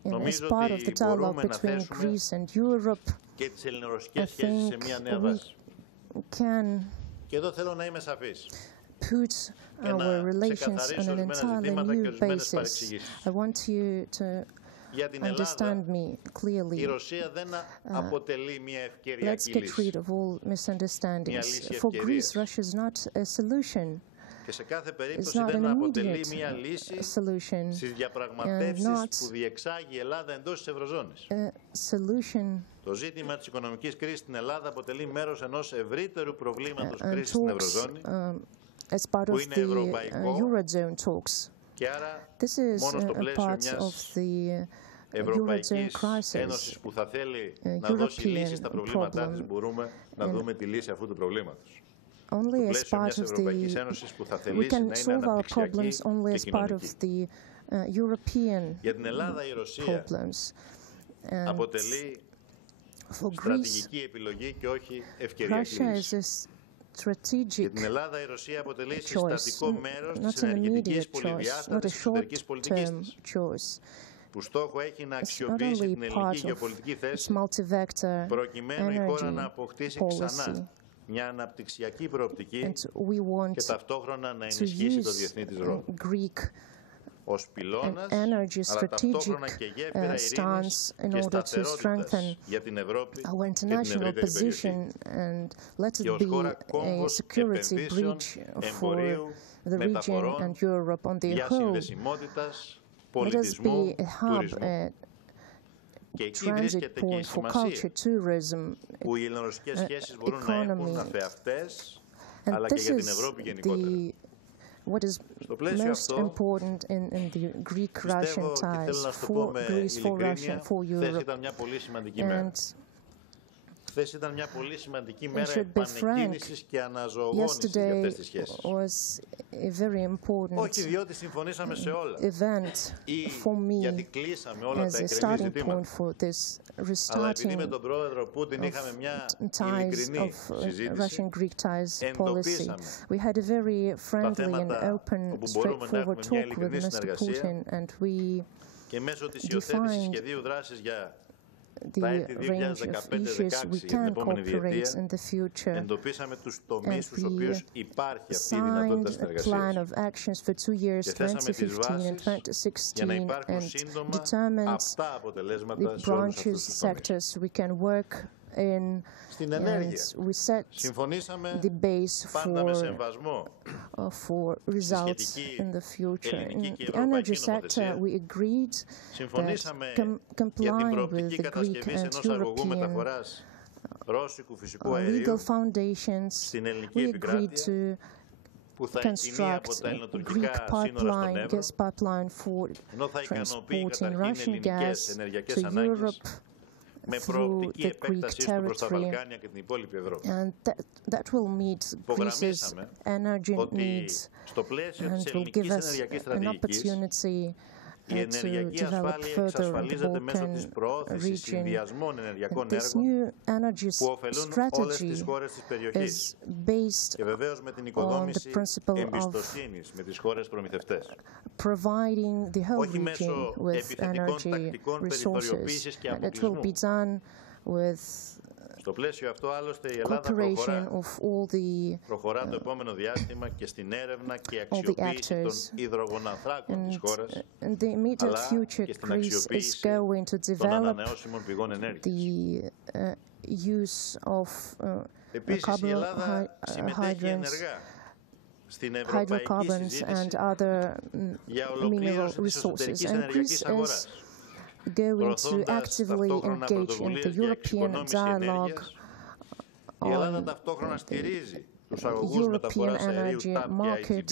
And as part of the dialogue between Greece and Europe, I think we can put our relations on an entirely new basis. I want you to understand me clearly. Let's get rid of all misunderstandings. For Greece, Russia is not a solution. Και σε κάθε περίπτωση δεν αποτελεί μια λύση στις διαπραγματεύσεις που διεξάγει η Ελλάδα εντός της Ευρωζώνης. Το ζήτημα της οικονομικής κρίσης στην Ελλάδα αποτελεί μέρος ενός ευρύτερου προβλήματος κρίσης στην Ευρωζώνη, που είναι ευρωπαϊκό και άρα μόνο στο πλαίσιο μιας Ευρωπαϊκής Ένωσης που θα θέλει να δώσει λύση στα προβλήματά της μπορούμε να δούμε τη λύση αυτού του προβλήματος. Only as part of we can solve our problems only as part of the European problems. Αποτελεί στρατηγική επιλογή και όχι ευκαιριακή λύση. Για την Ελλάδα η Ρωσία αποτελεί συστατικό μέρος της ενεργητικής πολυδιάστατης εξωτερικής πολιτικής της, που στόχο έχει να αξιοποιήσει την ελληνική γεωπολιτική θέση προκειμένου η χώρα να αποκτήσει ξανά μια αναπτυξιακή προοπτική και ταυτόχρονα να ενισχύσει το διεθνή της ρόλο ως πυλώνας, αλλά ταυτόχρονα και γέφυρα ειρήνης και σταθερότητας για την Ευρώπη και την ευρύτερη περιοχή και ως χώρα κόμβος επενδύσεων, εμπορίου, μεταφορών, διασυνδεσιμότητας, πολιτισμού, τουρισμού. Και εκεί βρίσκεται και η σημασία που οι ελληνο-ρωσικές σχέσεις μπορούν να έχουν αφεαυτές, αλλά και για την Ευρώπη γενικότερα. Στο πλαίσιο αυτό, πιστεύω και θέλω να σου το πω με ειλικρίνεια, χθες ήταν μια πολύ σημαντική μέρα. Χθες ήταν μια πολύ σημαντική μέρα επανεκκίνησης και αναζωογόνησης για αυτές τις σχέσεις. Όχι διότι συμφωνήσαμε σε όλα ή γιατί κλείσαμε όλα τα εκκρεμή ζητήματα, αλλά επειδή με τον πρόεδρο Πούτιν είχαμε μια ειλικρινή συζήτηση, εντοπίσαμε τα θέματα όπου μπορούμε να έχουμε μια ειλικρινή συνεργασία και μέσω της υιοθέτησης σχεδίου δράσης για τα έτη 2015-2016 για την επόμενη διετία, εντοπίσαμε τους τομείς στους οποίους υπάρχει αυτή η δυνατότητα συνεργασίας και θέσαμε τις βάσεις για να υπάρχουν σύντομα απτά αποτελέσματα σε όλους αυτούς τους τομείς. Στην ενέργεια, συμφωνήσαμε πάντα με σεμβασμό στη σχετική ελληνική και ευρωπαϊκή νομοθεσία. Συμφωνήσαμε για την προοπτική κατασκευής ενός αγωγού μεταφοράς ρώσικου φυσικού αερίου στην ελληνική επικράτεια, που θα εκτιμεί από τα ελληνοτουρκικά σύνορα στον Εύρο, ενώ θα ικανοποιεί καταρχήν ελληνικές ενεργειακές ανάγκες με προοπτική επέκτασή του προς τα Βαλκάνια και την υπόλοιπη Ευρώπη. Υπογραμμίσαμε ότι στο πλαίσιο της ελληνικής ενεργειακής στρατηγικής Η ενεργειακή ασφάλεια εξασφαλίζεται μέσω της προώθησης συνδυασμών ενεργειακών έργων που ωφελούν όλες τις χώρες της περιοχής και βεβαίως με την οικοδόμηση εμπιστοσύνης με τις χώρες προμηθευτές. Όχι μέσω επιθετικών τακτικών περιθωριοποίησης και αποκλεισμού. Στο πλαίσιο αυτό, άλλωστε, η Ελλάδα προχωρά το επόμενο διάστημα και στην έρευνα και αξιοποίηση των υδρογονανθράκων της χώρας, αλλά και στην αξιοποίηση των ανανεώσιμων πηγών ενέργειας. Επίσης, η Ελλάδα συμμετέχει ενεργά στην ευρωπαϊκή συζήτηση για ολοκλήρωση της εσωτερικής ενεργειακής αγοράς, προωθώντας ταυτόχρονα πρωτοβουλίες για εξοικονόμηση ενέργειας. Η Ελλάδα ταυτόχρονα στηρίζει τους αγωγούς μεταφοράς αερίου TAP και IGB,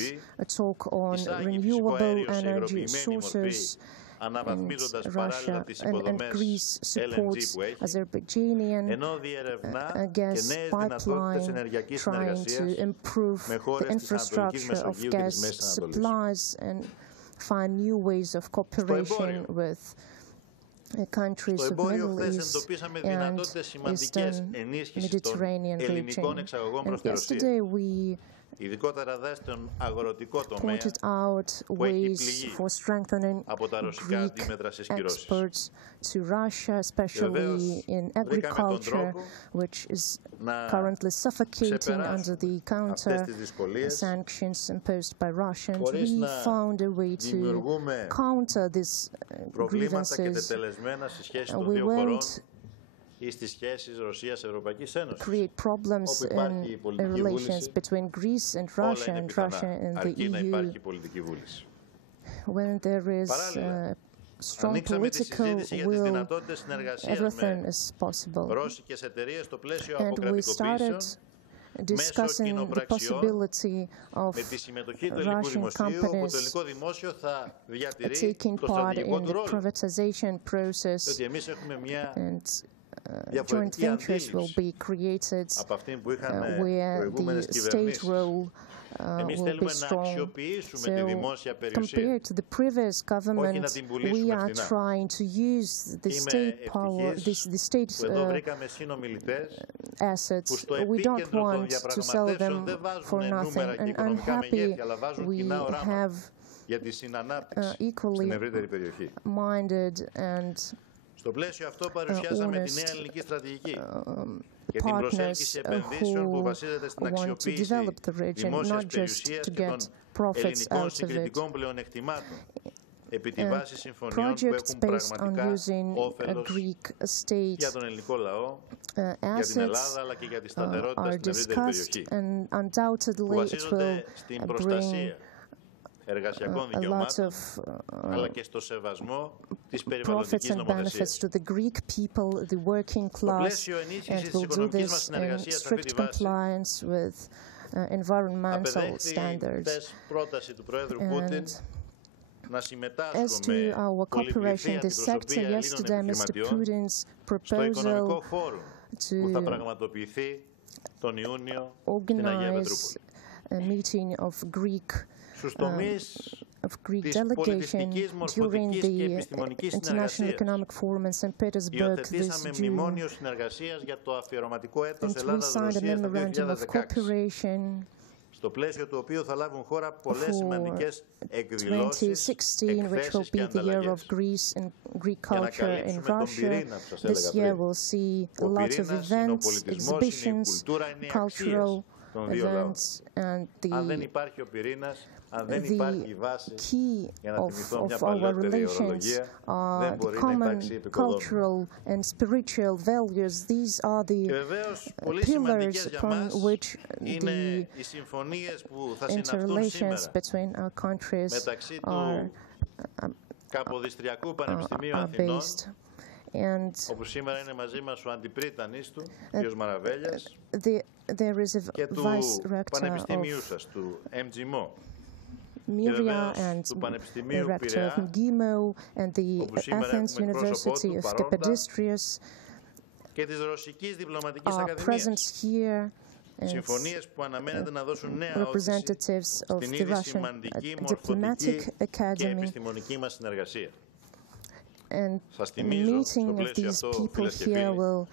εισάγει φυσικό αέριο σε υγροποιημένη μορφή, αναβαθμίζοντας παράλληλα τις υποδομές LNG που έχει, ενώ διερευνά και νέες δυνατότητες ενεργειακής συνεργασίας με χώρες της Ανατολικής Μεσογείου και της Μέσης Ανατολής. Στο εμπόριο χθες εντοπίσαμε δυνατότητες σημαντικές ενίσχυσης των ελληνικών εξαγωγών προς τη Ρωσία, ειδικότερα δε στον αγροτικό τομέα που έχει πληγεί από τα ρωσικά αντίμετρα στις κυρώσεις. Βεβαίως, βρήκαμε τον τρόπο να ξεπεράσουμε αυτές τις δυσκολίες χωρίς να δημιουργούμε προβλήματα και τετελεσμένα στις σχέσεις των δύο χωρών ή στις σχέσεις Ρωσίας-Ευρωπαϊκής Ένωσης. Όπου υπάρχει η πολιτική βούληση, όλα είναι πιθανά, αρκεί να υπάρχει πολιτική βούληση. Παράλληλα, ανοίξαμε τη συζήτηση για τις δυνατότητες συνεργασίας με ρώσικες εταιρείες στο πλαίσιο αποκρατικοποίησεων μέσω κοινοπραξιών με τη συμμετοχή του ελληνικού δημοσίου, όπου το ελληνικό δημόσιο θα διατηρεί το στρατηγικό του ρόλο. Διότι εμείς έχουμε μια διαφορετική αντίληψη από αυτή που είχαν προηγούμενες κυβερνήσεις. Εμείς θέλουμε να αξιοποιήσουμε τη δημόσια περιουσία, όχι να την πουλήσουμε φθηνά. Είμαι ευτυχής που εδώ βρήκαμε συνομιλητές που στο επίκεντρο των διαπραγματεύσεων δεν βάζουν νούμερα και οικονομικά μεγέθη, αλλά βάζουν κοινά οράματα για τη συνανάπτυξη στην ευρύτερη περιοχή. Στο πλαίσιο αυτό παρουσιάσαμε τη νέα ελληνική στρατηγική και την προσέλκυση επενδύσεων που βασίζεται στην αξιοποίηση δημόσιας περιουσίας και των ελληνικών συγκριτικών πλεονεκτημάτων επί τη βάση συμφωνιών που έχουν πραγματικά όφελος για τον ελληνικό λαό, για την Ελλάδα αλλά και για τη σταθερότητα στην ευρύτερη περιοχή, που βασίζονται στην προστασία εργασιακών δικαιωμάτων, αλλά και στο σεβασμό της περιβαλλοντικής νομοθεσίας. Στο πλαίσιο ενίσχυσης της οικονομικής μας συνεργασίας σε αυτή τη βάση, απεδέχθη χθες πρόταση του Προέδρου Πούτιν να συμμετάσχουμε πολυπληθή αντιπροσωπεία Ελλήνων επιχειρηματιών στο οικονομικό φόρουμ που θα πραγματοποιηθεί τον Ιούνιο στην Αγία Πετρούπολη. Στους τομείς της πολιτιστικής, μορφωτικής και επιστημονικής συνεργασίας. Υιοθετήσαμε μνημόνιο συνεργασίας για το αφιερωματικό έτος Ελλάδας-Ρωσίας το 2016, στο πλαίσιο του οποίου θα λάβουν χώρα πολλές σημαντικές εκδηλώσεις, εκθέσεις και ανταλλαγές. Για να καλύψουμε τον πυρήνα που σας έλεγα πριν. Ο πυρήνας είναι ο πολιτισμός, είναι η κουλτούρα, είναι οι αξίες των δύο λαών. Αν δεν υπάρχει ο πυρήνας, αν δεν υπάρχει η βάση για να θυμηθώ μια παλαιότερη ορολογία, δεν μπορεί να υπάρξει επικοδόμηση. Και βεβαίως, πολύ σημαντικές για μας είναι οι συμφωνίες που θα συναυθούν σήμερα μεταξύ του Καποδιστριακού Πανεπιστημίου Αθηνών, όπου σήμερα είναι μαζί μας ο αντιπρίτανης του, κ. Μαραβέλιας, και του Πανεπιστημίου σας, του MGIMO. Και βεβαίως του Πανεπιστημίου Πειραιά, όπου σήμερα έχουμε πρόσωπό του παρόντα, και της Ρωσικής Διπλωματικής Ακαδημίας. Συμφωνίες που αναμένεται να δώσουν νέα όθηση representatives of στην the ήδη Russian σημαντική Diplomatic μορφωτική και Academy. επιστημονική μας συνεργασία. And Σας the θυμίζω, στο meeting of πλαίσιο these αυτό, people φίλες και here φίλοι, will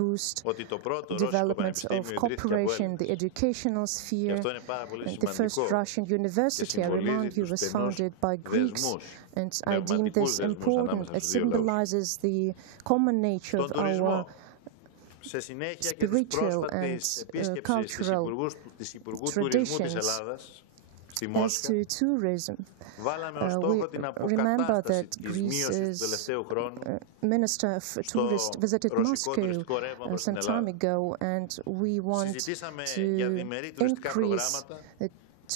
boost ότι το πρώτο Ρώσικο development Πανεπιστήμιο of ιδρύθηκε από cooperation in the Έλληνες. educational Και sphere. αυτό είναι πάρα πολύ The first σημαντικό Russian university, I remind you, was founded by Greeks, and I deem this important. It symbolizes the common nature of our σε συνέχεια και της spiritual πρόσφατης and επίσκεψης της Υπουργού Τουρισμού της Ελλάδας στη As Μόσχα, to tourism, βάλαμε ως στόχο την αποκατάσταση της μείωσης του τελευταίου χρόνου Minister of Tourist visited Moscow some time ago, and we want συζητήσαμε to για διμερή τουριστικά increase προγράμματα the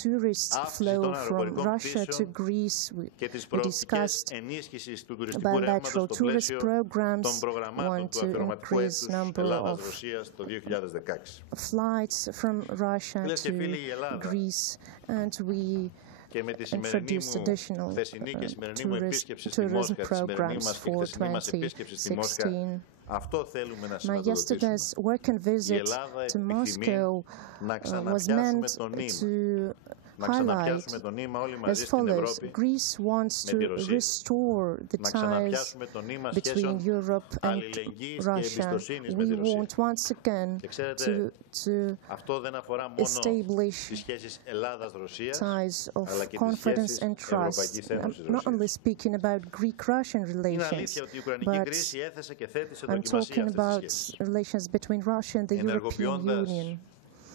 tourist flow from Russia to Greece. και τις We προοπτικές discussed ενίσχυσης του τουριστικού ρεύματος στο bilateral tourist πλαίσιο programs, των προγραμμάτων want του to αφιερωματικού increase έτους number of Ελλάδας-Ρωσίας το 2016. flights from Russia Φίλες και to φίλοι, η Ελλάδα Greece, and we και με τη σημερινή introduced μου additional χθεσινή και σημερινή μου επίσκεψη στη tourism Μόσχα, τη σημερινή programs μας και for χθεσινή μας επίσκεψη στη Μόσχα, 2016. αυτό θέλουμε να My σηματοδοτήσουμε. yesterday's work and Η visit Ελλάδα to επιθυμεί Moscow να was ξαναπιάσουμε meant το νήμα. to Να highlight ξαναπιάσουμε το νήμα όλοι as μαζί στην follows. Ευρώπη, Greece wants με τη to Ρωσία. restore the Να ties ξαναπιάσουμε το νήμα between σχέσεων Europe and αλληλεγγύης και Russia. εμπιστοσύνης με We τη Ρωσία. want once again Και ξέρετε, to αυτό δεν αφορά μόνο establish τις σχέσεις Ελλάδας-Ρωσίας, ties of αλλά και τις confidence σχέσεις and trust. Ευρωπαϊκής Ένωσης I'm not only Ρωσίας. speaking about Greek-Russian Είναι relations, αλήθεια ότι η Ουκρανική but κρίση έθεσε και θέτει σε I'm δοκιμασία talking αυτές about τις σχέσεις. relations between Russia and the European Ενεργοποιώντας Union.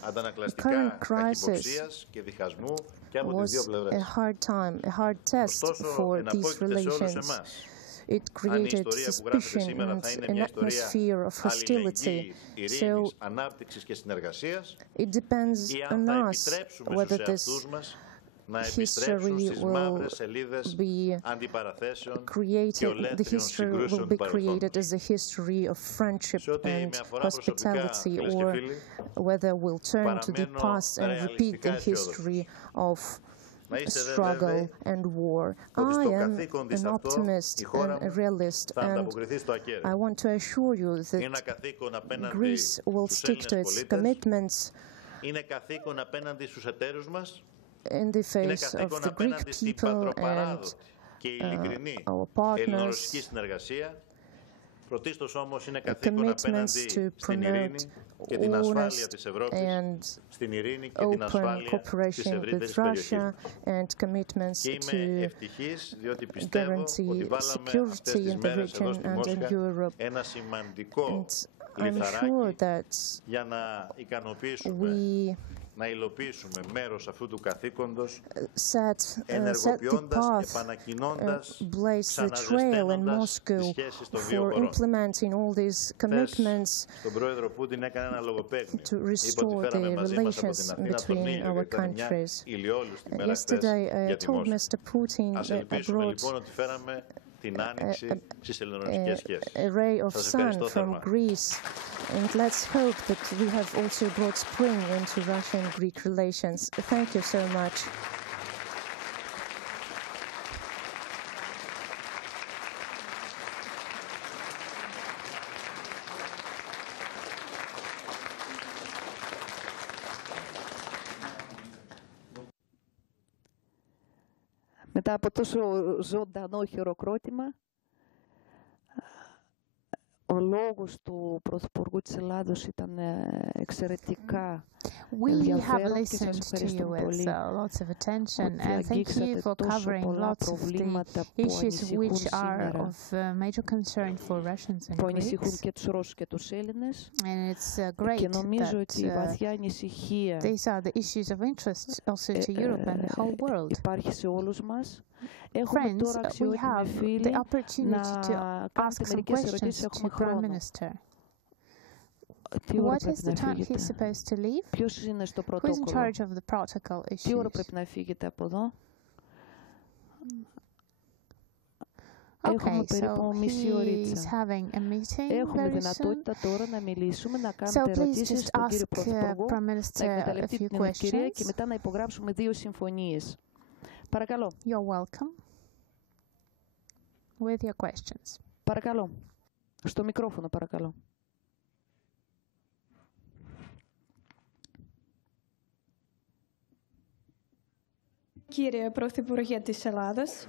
αντανακλαστικά current crisis καχυποψίας και διχασμού και από τις Was δύο a πλευρές. hard time, a hard test Ωστόσο, for these εναπόκειται σε όλους relations. εμάς. It Αν η created ιστορία που γράφεται suspicion σήμερα and θα είναι an μια ιστορία atmosphere of hostility. αλληλεγγύης, So ειρήνης, ανάπτυξης και συνεργασίας, it depends ή αν on θα us επιτρέψουμε whether στους this εαυτούς μας να επιστρέψουν history στις will μαύρες σελίδες be αντιπαραθέσεων και created, the ολέθριων history will συγκρούσεων be του παρελθόντος. created as a history of friendship Σε ό,τι and με αφορά προσωπικά, hospitality, φίλες και or φίλοι, whether we'll turn to the παραμένω past and repeat the ρεαλιστικά history of να είστε struggle βέβαιοι and war. ότι στο I am καθήκον της an αυτό optimist η χώρα and a μου realist, θα and ανταποκριθεί στο I ακέραιο. want to assure you Είναι that ένα καθήκον απέναντι Greece will στους stick to Έλληνες its πολίτες, commitments είναι καθήκον απέναντι στους εταίρους μας, in the είναι face of καθήκον the Greek απέναντι στην people and πατροπαράδοτη και ειλικρινή our partners, ελληνο-ρωσική συνεργασία. Πρωτίστως όμως είναι καθήκον commitments απέναντι to στην ειρήνη και την ασφάλεια της Ευρώπης, and στην ειρήνη και την open ασφάλεια της cooperation with ευρύτερης Russia περιοχής. and commitments Και είμαι to ευτυχής διότι πιστεύω guarantee ότι βάλαμε αυτές security τις in the μέρες εδώ region στη and in Μόσχα Europe. ένα σημαντικό I'm sure λιθαράκι that για να ικανοποιήσουμε, we να υλοποιήσουμε μέρος αυτού του καθήκοντος, set the ενεργοποιώντας και path, επανακοινώντας, blaze the trail in ξαναζεσταίνοντας τις Moscow σχέσεις των δύο for χωρών. implementing all these commitments Στον πρόεδρο Πούτιν έκανε ένα λογοπαίγνιο. to Είπε ότι restore φέραμε the μαζί μας από την relations Αθήνα τον between ήλιο, our γιατί ήταν μια countries. ηλιόλουστη μέρα χθες Yesterday, I για τη told Μόσχα. Mr. Putin Ας I ελπίσουμε brought λοιπόν ότι φέραμε την άνοιξη στις ελληνο-ρωσικές σχέσεις. a ray of Σας sun ευχαριστώ from θερμά. Greece, and let's hope that we have also brought spring into Russian-Greek relations. Thank you so much. Μετά από τόσο ζωντανό χειροκρότημα, ο λόγος του Πρωθυπουργού της Ελλάδος ήταν εξαιρετικά We have ενδιαφέρον και σας listened to you ευχαριστούμε with πολύ lots of attention, ότι and thank you αγγίξατε for τόσο covering πολλά lots of the προβλήματα που issues ανησυχούν which are σήμερα, of major concern for Russians and που ανησυχούν Greeks. και τους Ρώσους και τους Έλληνες, And it's great και νομίζω that ότι η βαθιά ανησυχία these are the issues of interest also to Europe and the whole world. υπάρχει σε όλους μας. Έχουμε Friends, τώρα we αξιότιμοι have φίλοι the opportunity to να ask κάνετε some μερικές questions ερωτήσεις, to έχουμε the Prime χρόνο. Minister. Τι ώρα What is πρέπει the να time he's φύγετε? supposed to leave? Ποιος είναι στο Who is in πρωτόκολλο? charge of the protocol Τι ώρα issues? πρέπει να φύγετε από εδώ? Okay, περίπου so μισή he's ωρίτσα. having a meeting Έχουμε very soon. δυνατότητα τώρα να μιλήσουμε, να So κάνετε please ερωτήσεις just στον κύριο ask Πρωθυπουργό, Prime να Minister a εκμεταλλευτεί few την ευκαιρία και questions. μετά να υπογράψουμε 2 συμφωνίες. Παρακαλώ. You're welcome with your questions. Παρακαλώ. Στο μικρόφωνο, παρακαλώ. Κύριε Πρωθυπουργέ της Ελλάδας,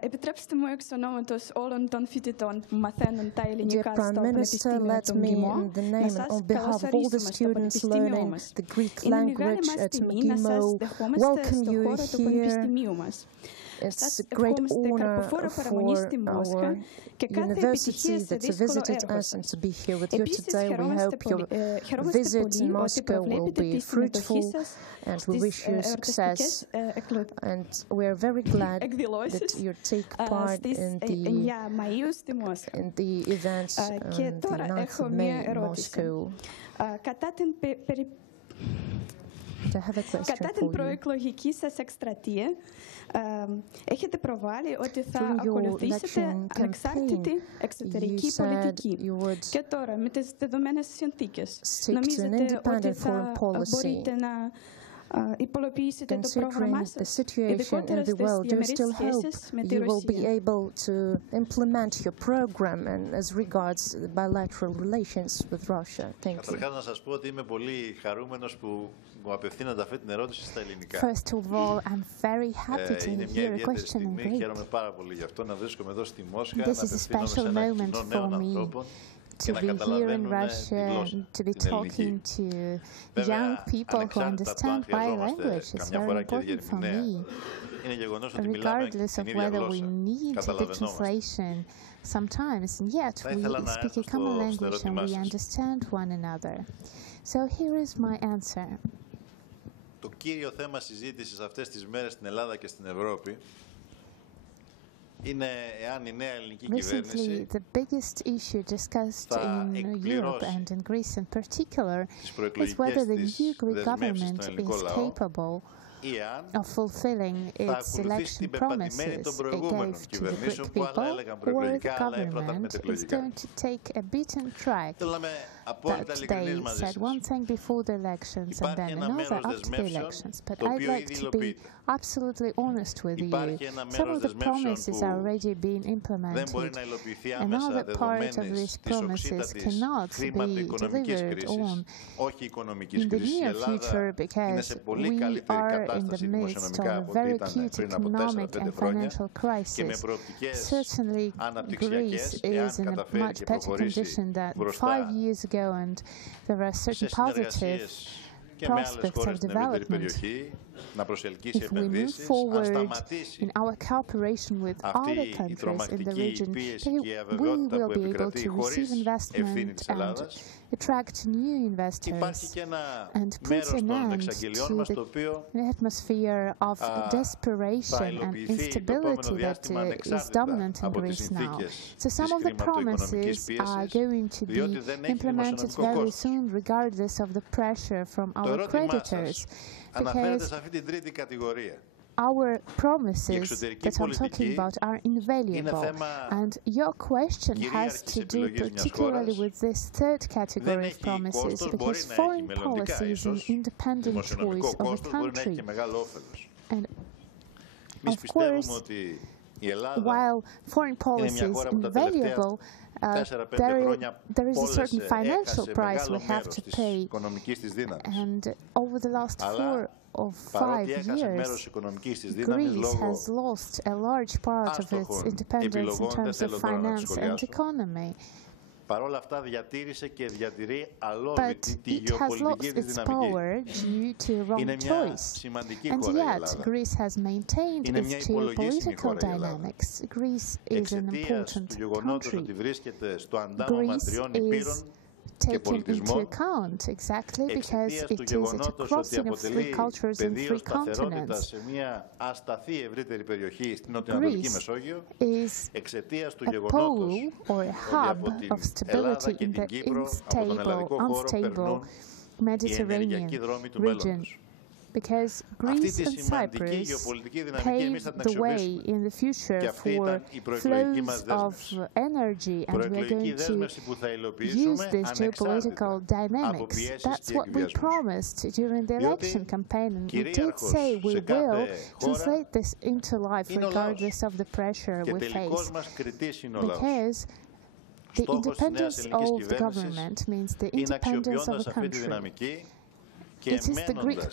επιτρέψτε μου εξ ονόματος όλων των φοιτητών που μαθαίνουν τα ελληνικά στο Πανεπιστήμιο του MGIMO να σας καλωσορίσουμε στο Πανεπιστήμιο μας. Είναι μεγάλη μας τιμή να σας δεχόμαστε στο χώρο του Πανεπιστημίου μας. Σας ευχόμαστε καρποφόρο παραμονή στη Μόσχα και κάθε επιτυχία σε δύσκολο έργο σας. Επίσης, χαιρόμαστε πολύ ότι προβλέπετε τη συμμετοχή σας στις εορταστικές εκδηλώσεις στις 9 Μαΐου στη Μόσχα. Και τώρα έχω μία ερώτηση. Κατά την προεκλογική σας εκστρατεία, έχετε προβάλει ότι θα ακολουθήσετε ανεξάρτητη εξωτερική πολιτική. Και τώρα, με τις δεδομένες συνθήκες, νομίζετε ότι θα μπορείτε να υλοποιήσετε το πρόγραμμά σας, ειδικότερα στις διαμερείς σχέσεις με τη Ρωσία? Καταρχάς να σας πω ότι είμαι πολύ χαρούμενος που μου απευθύνονται αυτή την ερώτηση στα ελληνικά. First of all, I'm very happy to Είναι μια hear a ιδιαίτερη question in στιγμή, Greek. χαίρομαι πάρα πολύ γι' αυτό να βρίσκομαι εδώ στη Μόσχα, να This is a απευθύνομαι σε special ένα moment κοινό for νέων me ανθρώπων to be here in Russia and to be talking to young people who understand my language. It's very important for me. Είναι γεγονός ότι μιλάμε Regardless την of ίδια whether we γλώσσα. need the Καταλαβαίνόμαστε. translation sometimes, and yet Θα we ήθελα να speak έρθω a common στο language and ερώτημά we σας. understand one another. So here is my answer. Το κύριο θέμα συζήτησης αυτές τις μέρες στην Ελλάδα και στην Ευρώπη είναι εάν η νέα ελληνική Recently, κυβέρνηση the biggest issue discussed in Europe and in Greece in particular is whether the new Greek government is capable ή αν of fulfilling θα its ακολουθήσει election την πεπατημένη promises των it προηγούμενων gave to the Greek κυβερνήσεων που άλλα people, έλεγαν or the προεκλογικά, άλλα έπραταν government is μετεκλογικά. going to take a beaten track Θέλω να είμαι απόλυτα that ειλικρινής they μαζί said σας. one thing before the elections and Υπάρχει then ένα another μέρος after the δεσμεύσεων elections. But το I'd οποίο like ήδη to be υλοποιείται. absolutely honest with you. Υπάρχει ένα Some μέρος of the δεσμεύσεων promises που are already being δεν μπορεί implemented. να υλοποιηθεί Another άμεσα part of δεδομένης these της promises οξύτατης cannot be χρηματοοικονομικής delivered κρίσης, on όχι οικονομικής in the κρίσης. Η near Ελλάδα future είναι because σε πολύ we καλύτερη are in the κατάσταση midst δημοσιονομικά of a από ό,τι very ήταν acute πριν από economic 4-5 and χρόνια financial και με crisis. προοπτικές Certainly, Greece αναπτυξιακές, is εάν in a καταφέρει much και better προχωρήσει condition than 5 μπροστά years ago, and there are σε certain positive συνεργασίες και με άλλες prospects χώρες of στην ευρύτερη development. περιοχή, να προσελκύσει If we move επενδύσεις, αν forward σταματήσει in our cooperation with αυτή other η countries in the τρομακτική region, πίεση then και η we αβεβαιότητα will που be able επικρατεί to χωρίς receive ευθύνη investment της and Ελλάδας, attract new υπάρχει investors και ένα and put μέρος an των end εξαγγελιών to μας the το οποίο atmosphere of desperation and υλοποιηθεί το instability επόμενο that διάστημα is ανεξάρτητα dominant in από τις Greece now. συνθήκες So some της of the χρηματοοικονομικής promises are πίεσης, going to be διότι δεν έχει implemented δημοσιονομικό very κόστος. soon regardless of the pressure from Το our ερώτημά creditors, σας αναφέρεται because σε αυτή την τρίτη κατηγορία. our promises εξωτερική that I'm talking πολιτική about are είναι invaluable. θέμα And your question has κυρίαρχης to do επιλογής μιας particularly χώρας. with this third Δεν category of έχει promises κόστος, μπορεί because να έχει foreign μελλοντικά policy is an ίσως, independent δημοσιονομικό choice of a κόστος, μπορεί να έχει και country. μεγάλο όφελος. And Εμείς of πιστεύουμε course, ότι η Ελλάδα while foreign είναι policy μια is χώρα που τα τελευταία invaluable, 4-5 χρόνια there is a certain πόλεσε, financial έχασε price μεγάλο we have μέρος to της pay. οικονομικής της δύναμης. And over the last Αλλά 4 or 5 παρότι έχασε μέρος της years, οικονομικής της δύναμης Greece λόγω has lost a large part of its άστοχων independence in επιλογών, δεν terms of θέλω τώρα να τις finance and σχολιάσω. economy. παρόλα αυτά διατήρησε και διατηρεί But αλόβητη τη it has γεωπολιτική lost της its δυναμική. power due to wrong Είναι μια choice. σημαντική And χώρα η yet, Ελλάδα. Greece has maintained Είναι its μια υπολογίσιμη geopolitical χώρα η Ελλάδα. dynamics. Greece is an Εξαιτίας του important γεγονότος country. ότι βρίσκεται στο αντάμωμα Greece τριών is υπήρων και taken into πολιτισμών, account exactly because εξαιτίας του it is at a γεγονότος ότι crossing of three αποτελεί cultures and πεδίο three σταθερότητας continents. σε μια ασταθή ευρύτερη περιοχή στην Νοτιοανατολική Greece Μεσόγειο, is εξαιτίας του a γεγονότος pole or a ότι hub από την of Ελλάδα stability και in την the Κύπρο, από τον ελληνικό χώρο, unstable περνούν οι ενεργειακοί Mediterranean δρόμοι του region. μέλλοντος. Because Αυτή Greece τη and σημαντική Cyprus γεωπολιτική δυναμική εμείς θα pave την the way αξιοποιήσουμε. in the future Και αυτή for ήταν η προεκλογική flows μας of δέσμευση. energy, and we are Προεκλογική going to δέσμευση που θα use υλοποιήσουμε this geopolitical ανεξάρτητα από dynamics. πιέσεις That's και what we εκβιασμούς. promised during the Διότι election campaign, and we did κυρίαρχος say we σε κάθε will χώρα translate this into life είναι ο λαός. regardless of the pressure Και we τελικός face. μας κριτής είναι ο λαός. Because the Στόχος της νέας independence ελληνικής of the κυβέρνησης government means the είναι independence of αξιοποιώντας a αυτή τη country. δυναμική Και μένοντας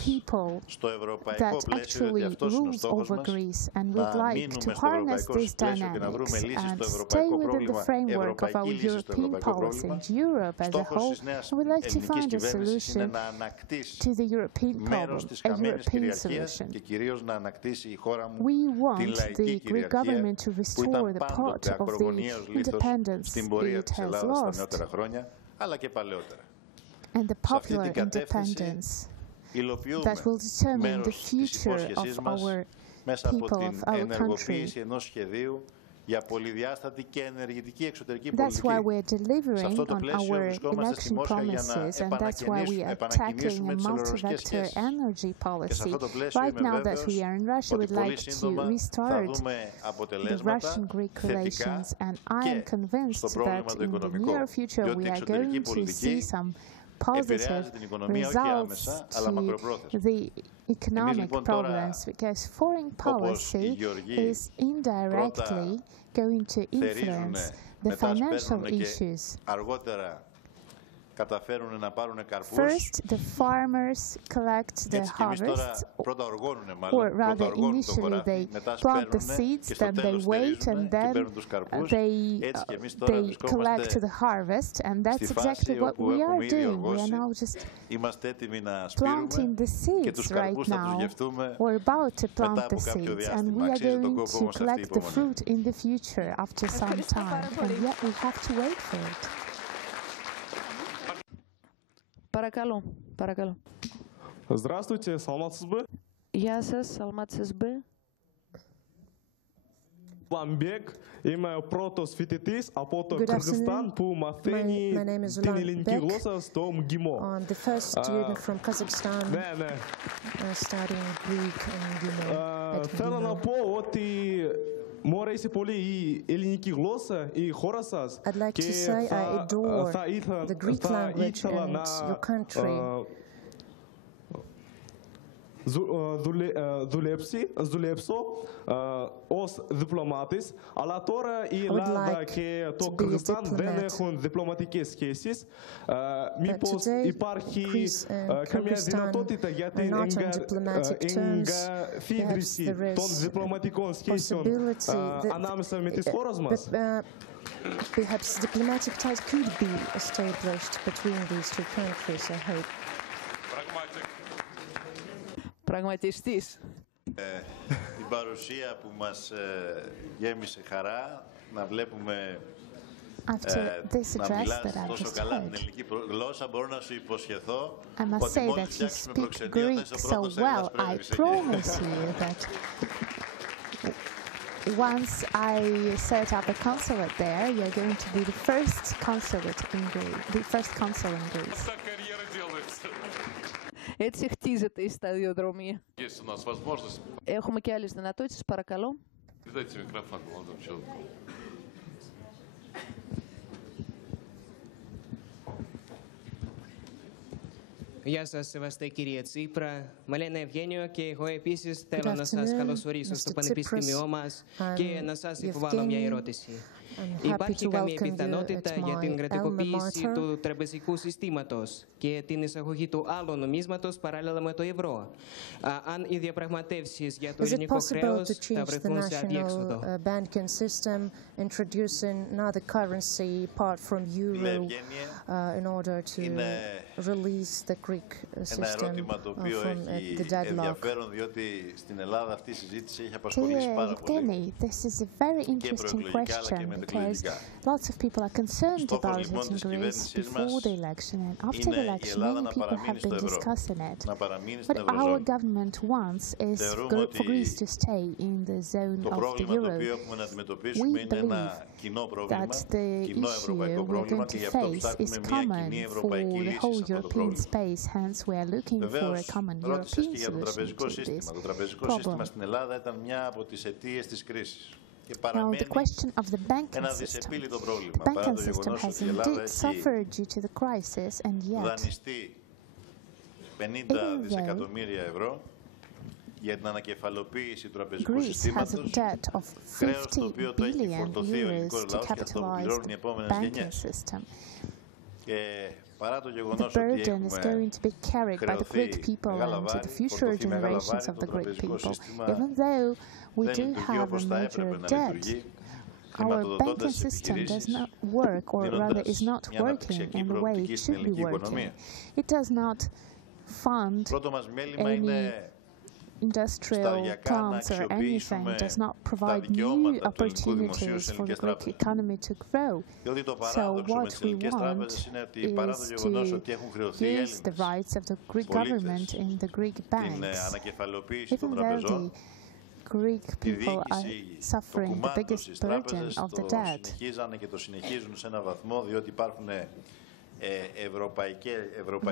στο ευρωπαϊκό πλαίσιο, γιατί αυτός είναι ο στόχος μας, να μείνουμε στο ευρωπαϊκό πλαίσιο και να βρούμε λύσεις στο ευρωπαϊκό πρόβλημα, ευρωπαϊκή λύση στο ευρωπαϊκό πρόβλημα, στόχος της νέας ελληνικής κυβέρνησης είναι να ανακτήσει μέρος της χαμένης κυριαρχίας και κυρίως να ανακτήσει η χώρα μου την λαϊκή κυριαρχία που ήταν πάντοτε ακρογωνιαίος λίθος στην πορεία της Ελλάδας τα νεότερα χρόνια, αλλά και παλαιότερα. And the popular independence that will determine the future of our people, of our country. Για πολυδιάστατη και ενεργητική εξωτερική πολιτική. That's why we're delivering on our election promises, and that's why we are tackling a multi-vector energy policy. Right now that we are in Russia, we'd like to restart the Russian-Greek relations, and I am convinced that in the near future we are going to see some positive results to the economic problems, because foreign policy is indirectly going to influence the financial issues. First, the farmers collect the harvests, or rather initially they plant the seeds, then they wait, and then they collect the harvest, and that's exactly what we are doing. We are now just planting the seeds right now. We're about to plant the seeds, and we are going to collect the fruit in the future after some time, and yet we have to wait for it. Παρακαλώ, παρακαλώ. Здравствуйте, саламатсыз ба? Γεια σας, саламатсыз ба? Ламбек, είμαι πρώτος φοιτητής από το Κυργизстан που μαθαίνει την ελληνική γλώσσα στο MGIMO. I'm the first student from Kazakhstan studying Greek in MGIMO. Θέλω να πω ότι μου αρέσει πολύ η ελληνική γλώσσα, η χώρα σας, και θα ήθελα να δουλέψω ως διπλωμάτης, αλλά τώρα η Ελλάδα και το Κυργизстан δεν έχουν διπλωματικές σχέσεις. Μήπως υπάρχει καμία δυνατότητα για την εγκαθίδρυση των διπλωματικών σχέσεων ανάμεσα με τις χώρες μας? Perhaps diplomatic ties could be established between these two countries, I hope. Πραγματιστής. Την παρουσία που μας γέμισε χαρά, να βλέπουμε να μιλάς τόσο καλά την ελληνική γλώσσα, μπορώ να σου υποσχεθώ ότι μόλις φτιάξουμε προξενείο θα είσαι ο πρώτος Έλληνας πρέσβης. Once I set up a consulate there, you're going to be the first consulate in Greece, the first consul in Greece. Έτσι χτίζεται η σταδιοδρομία. Έχουμε και άλλες δυνατότητες, παρακαλώ. Γεια σας, σεβαστέ κύριε Τσίπρα. Με λένε Ευγένιο και εγώ επίσης θέλω να σας καλωσορίσω στο Πανεπιστήμιό μας και να σας υποβάλω μια ερώτηση. Υπάρχει καμία πιθανότητα για την κρατικοποίηση του τραπεζικού συστήματος και την εισαγωγή του άλλου νομίσματος παράλληλα με το ευρώ, αν οι διαπραγματεύσεις για το ελληνικό χρέος θα βρεθούν σε αδιέξοδο? Ένα ερώτημα το οποίο έχει ενδιαφέρον, διότι στην Ελλάδα αυτή η συζήτηση έχει απασχολήσει πάρα πολύ και προεκλογικά αλλά και μετεκλογικά. Στόχος λοιπόν της κυβέρνησής μας είναι η Ελλάδα να παραμείνει στο ευρώ, να παραμείνει στην ευρωζώνη. Θεωρούμε ότι το πρόβλημα το οποίο έχουμε να αντιμετωπίσουμε είναι ένα κοινό πρόβλημα, κοινό ευρωπαϊκό πρόβλημα, και γι' αυτό ψάχνουμε μια κοινή ευρωπαϊκή λύση σε αυτό το πρόβλημα. Βεβαίως, ρώτησες και για το τραπεζικό σύστημα. Το τραπεζικό σύστημα στην Ελλάδα ήταν μια από τις αιτίες της κρίσης και παραμένει ένα δυσεπίλητο πρόβλημα, παρά το γεγονός ότι η Ελλάδα έχει δανειστεί 50 δισεκατομμύρια ευρώ για την ανακεφαλοποίηση του τραπεζικού συστήματος, χρέος το οποίο το έχει φορτωθεί ο ελληνικός λαός και αυτό που πληρώνουν οι επόμενες γενιές. παρά το γεγονός the ότι burden is going to be carried by the Greek people and to the future generations of the Greek people. Even though we do have a major debt, our banking system does not work, or rather is not working in the way it should be working. It does not fund any industrial plants or anything, does not provide new opportunities for the Greek economy to grow. So what we want is to use the rights of the Greek government in the Greek banks. Even though the Greek people are suffering the biggest burden of the debt,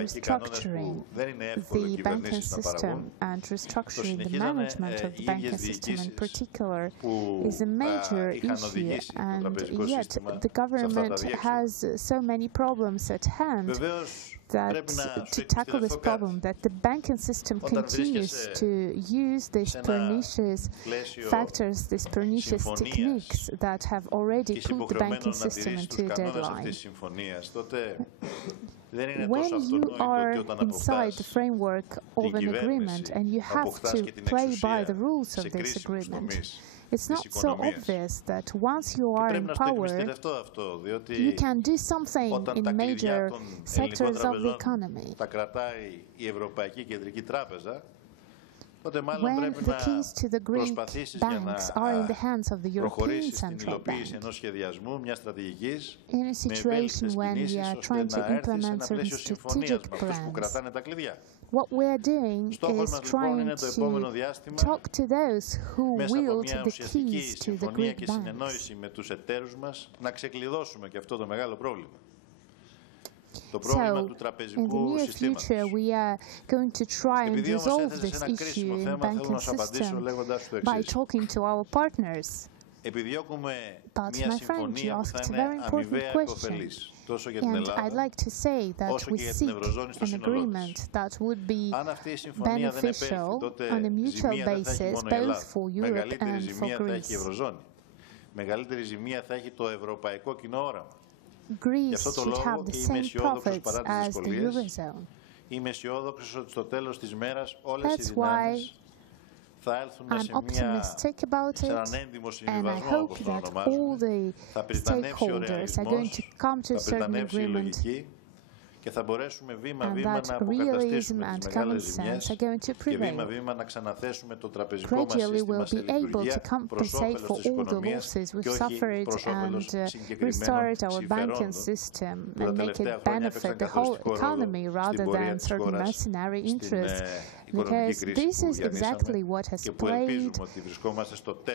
restructuring the banking system and restructuring the management of the banking system in particular is a major issue, and yet the government has so many problems at hand that to tackle this problem, that the banking system continues to use these pernicious factors, these pernicious techniques that have already put the banking system into a deadline. When you are inside the framework of an agreement and you have to play by the rules of this agreement, it's not so obvious that once you are in power, you can do something in major sectors of the economy. When the keys to the Greek banks are in the hands of the European Central Bank, in a situation when we are trying to implement certain strategic plans, what we are doing is trying to talk to those who wield the keys to the Greek banks. So, in the near future, we are going to try and resolve this issue in the banking system by talking to our partners. But, my friend, you asked a very important question. And I'd like to say that we seek an agreement that would be beneficial on a mutual basis, both for Europe and for Greece. Greece should have the same profits as the Eurozone. That's why I'm optimistic about it, and I hope that all the stakeholders are going to come to a certain agreement, and that realism and common sense are going to prevail. Gradually we'll be able to compensate for all the losses we've suffered and restart our banking system and make it benefit the whole economy rather than certain mercenary interests. Because this is exactly what has played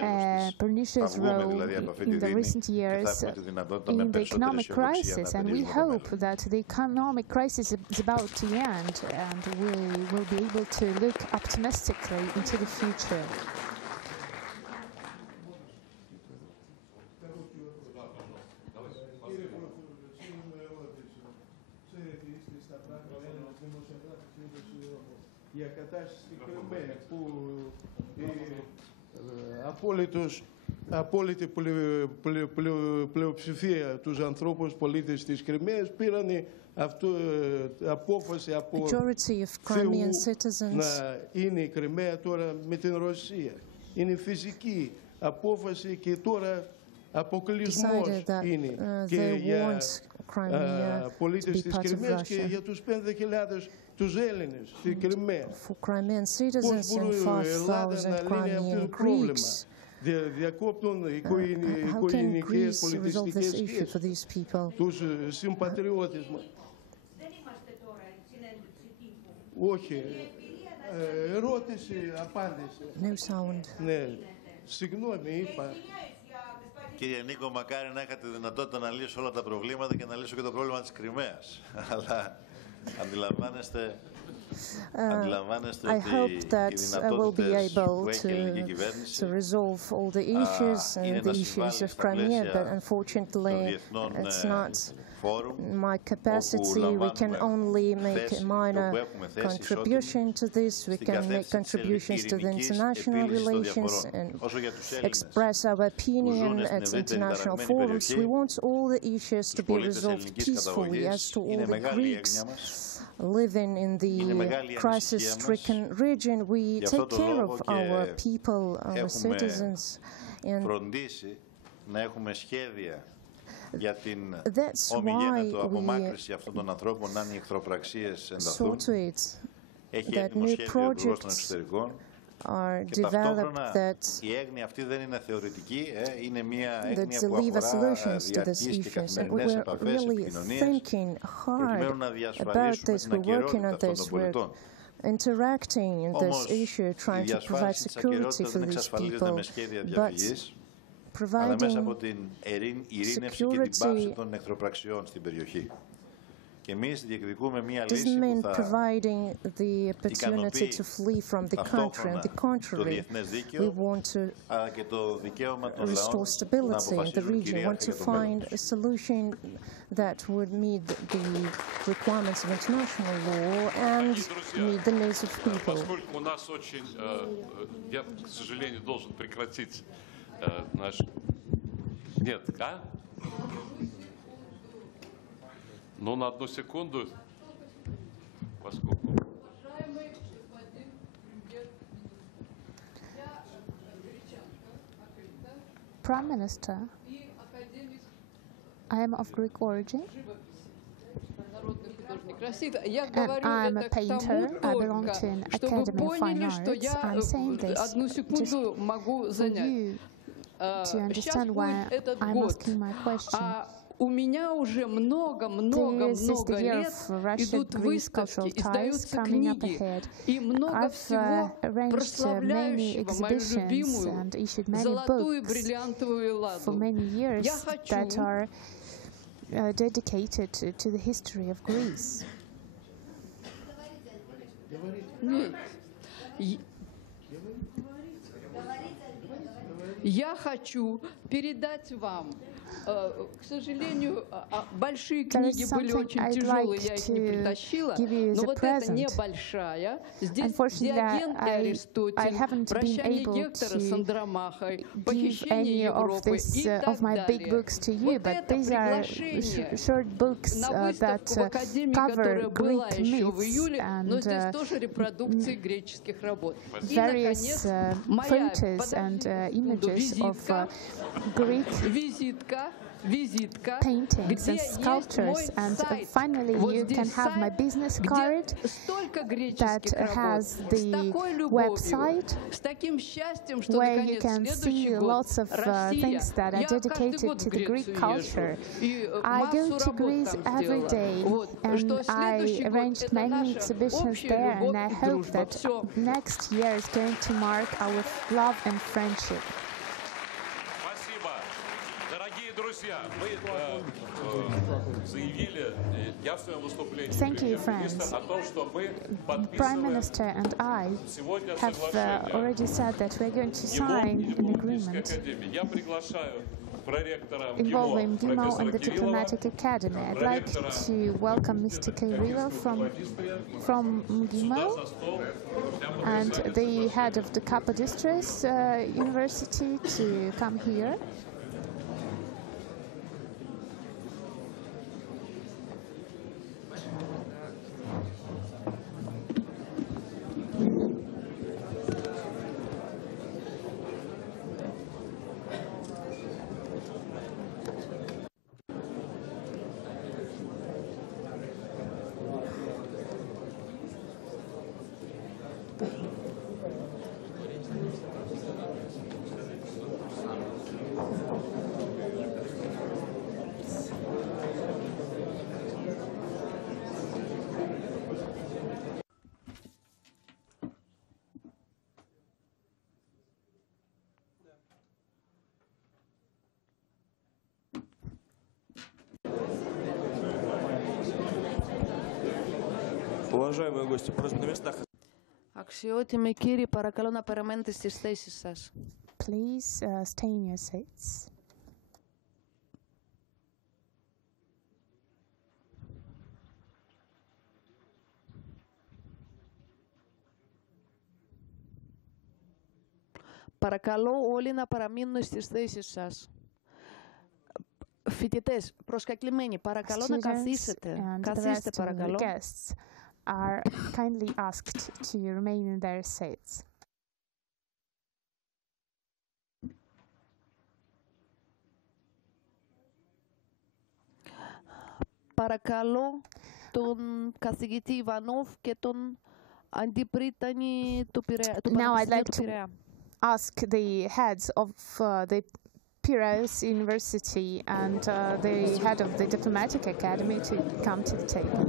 a pernicious role in the recent years in the economic crisis, and we hope that the economic crisis is about to end and we will be able to look optimistically into the future. Για κατάσταση στην Κρυμαία που η απόλυτη πλειοψηφία τους ανθρώπους πολίτες της Κρυμαίας πήραν απόφαση από Θεού να είναι η Κρυμαία τώρα με την Ρωσία. Είναι φυσική απόφαση και τώρα αποκλεισμός είναι και για πολίτες της Κρυμαίας και για τους 5.000 τους Έλληνες στην Κρυμαία. Πώς μπορούν η Ελλάδα να λύνει αυτό το πρόβλημα. Διακόπτουν οικογενειακές πολιτιστικές σχέσεις, τους συμπατριώτες μας. Δεν είμαστε τώρα συνέντευξη τύπου. Όχι. Ερώτηση, απάντηση. No sound. Ναι. Συγγνώμη, είπα. Κύριε Νίκο, μακάρι να είχα τη δυνατότητα να λύσω όλα τα προβλήματα και να λύσω και το πρόβλημα της Κρυμαίας. Αλλά αντιλαμβάνεστε αντιλαμβάνεστε I ότι hope that I will be able που έχει η ελληνική κυβέρνηση to resolve all the issues and the issues of Crimea, but unfortunately it's not my capacity. We can only make a minor contribution to this. We can make contributions to the international relations and express our opinion at international forums. We want all the issues to be resolved peacefully. As to all the Greeks living in the crisis-stricken region, we take care of our people, our citizens. And να έχουμε σχέδια για την ομιγένετο απομάκρυνση αυτών των ανθρώπων αν οι εχθροπραξίες ενταθούν. Έχει έτοιμο σχέδιο ο Υπουργός των Εξωτερικών και ταυτόχρονα η έγνοια αυτή δεν είναι θεωρητική, είναι μια έγνοια που αφορά διαρκείς και καθημερινές επαφές, επικοινωνίες, προκειμένου να διασφαλίσουμε την ακεραιότητα αυτών των πολιτών. Interacting in this issue, trying to provide security for these people, but αλλά μέσα από την ειρήνευση και την πάυση των εχθροπραξιών στην περιοχή. Και εμείς διεκδικούμε μια λύση που θα ικανοποιεί ταυτόχρονα το διεθνές δίκαιο, αλλά και το δικαίωμα των λαών να αποφασίζουν κυρίαρχα για το μέλλον τους. That would meet the requirements of international law and meet the needs of people. Поскольку у нас очень, я, к сожалению, должен прекратить наш... Нет, а? Ну, на одну секунду, поскольку... Prime Minister, I am of Greek origin, and I am a painter. I belong to an Academy of Fine Arts. I'm saying this just for you to understand why I'm asking my question. У меня уже много лет идут выставки, издаются книги, и много всего прославляющего мою любимую золотую бриллиантовую ладу. Я хочу dedicated to the history of Greece. Я хочу передать вам. К сожалению, большие книги были очень тяжелые, я их не притащила, но вот эта небольшая. Здесь Диоген и Аристотель, прощание Гектора с Андромахой, похищение Европы и так далее. Вот это приглашение на выставку в Академии, которая была еще в июле, но здесь тоже репродукции греческих работ. И, наконец, моя визитка, paintings and sculptures, and finally you can have my business card that has the website where you can see lots of things that are dedicated to the Greek culture. I go to Greece every day and I arranged many exhibitions there, and I hope that next year is going to mark our love and friendship. Thank you, friends. Prime Minister and I have already said that we're going to sign an agreement involving MGIMO and the Diplomatic Academy. I'd like to welcome Mr. Kirillov from MGIMO and the head of the Kapodistrias University to come here. Уважаемые гости, просьба на местах. Αξιότιμοι κύριοι, παρακαλώ να παραμένετε στις θέσεις σας. Please stay in your seats. Παρακαλώ όλοι να παραμείνουν στις θέσεις σας. Φοιτητές, προσκεκλημένοι, παρακαλώ να καθίσετε. Καθίστε παρακαλώ. Guests are kindly asked to remain in their seats. Παρακαλώ τον καθηγητή Ιβανόφ και τον αντιπρίτανη του Πανεπιστημίου του Πειραιά. Ask the heads of the Piraeus University and the head of the Diplomatic Academy to come to the table.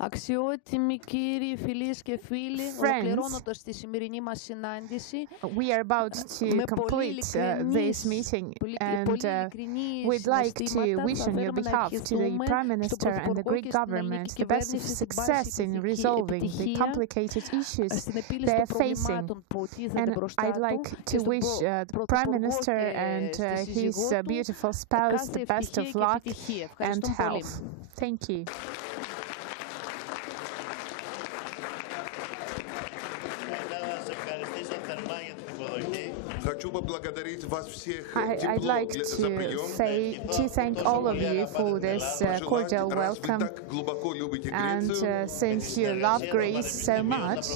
Αξιότιμοι κύριοι, φιλίες και φίλοι, ολοκληρώνοντας τη σημερινή μας συνάντηση, we are about to complete this meeting and we'd like to wish on your behalf to the Prime Minister and the Greek government the best of success in resolving the complicated issues they are facing. And I'd like to wish the Prime Minister and his beautiful spouse the best of luck and health. Thank you. I'd like to thank all of you for this cordial welcome, and since you love Greece so much,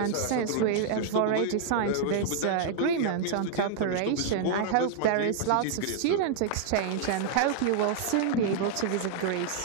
and since we have already signed this agreement on cooperation, I hope there is lots of student exchange and hope you will soon be able to visit Greece.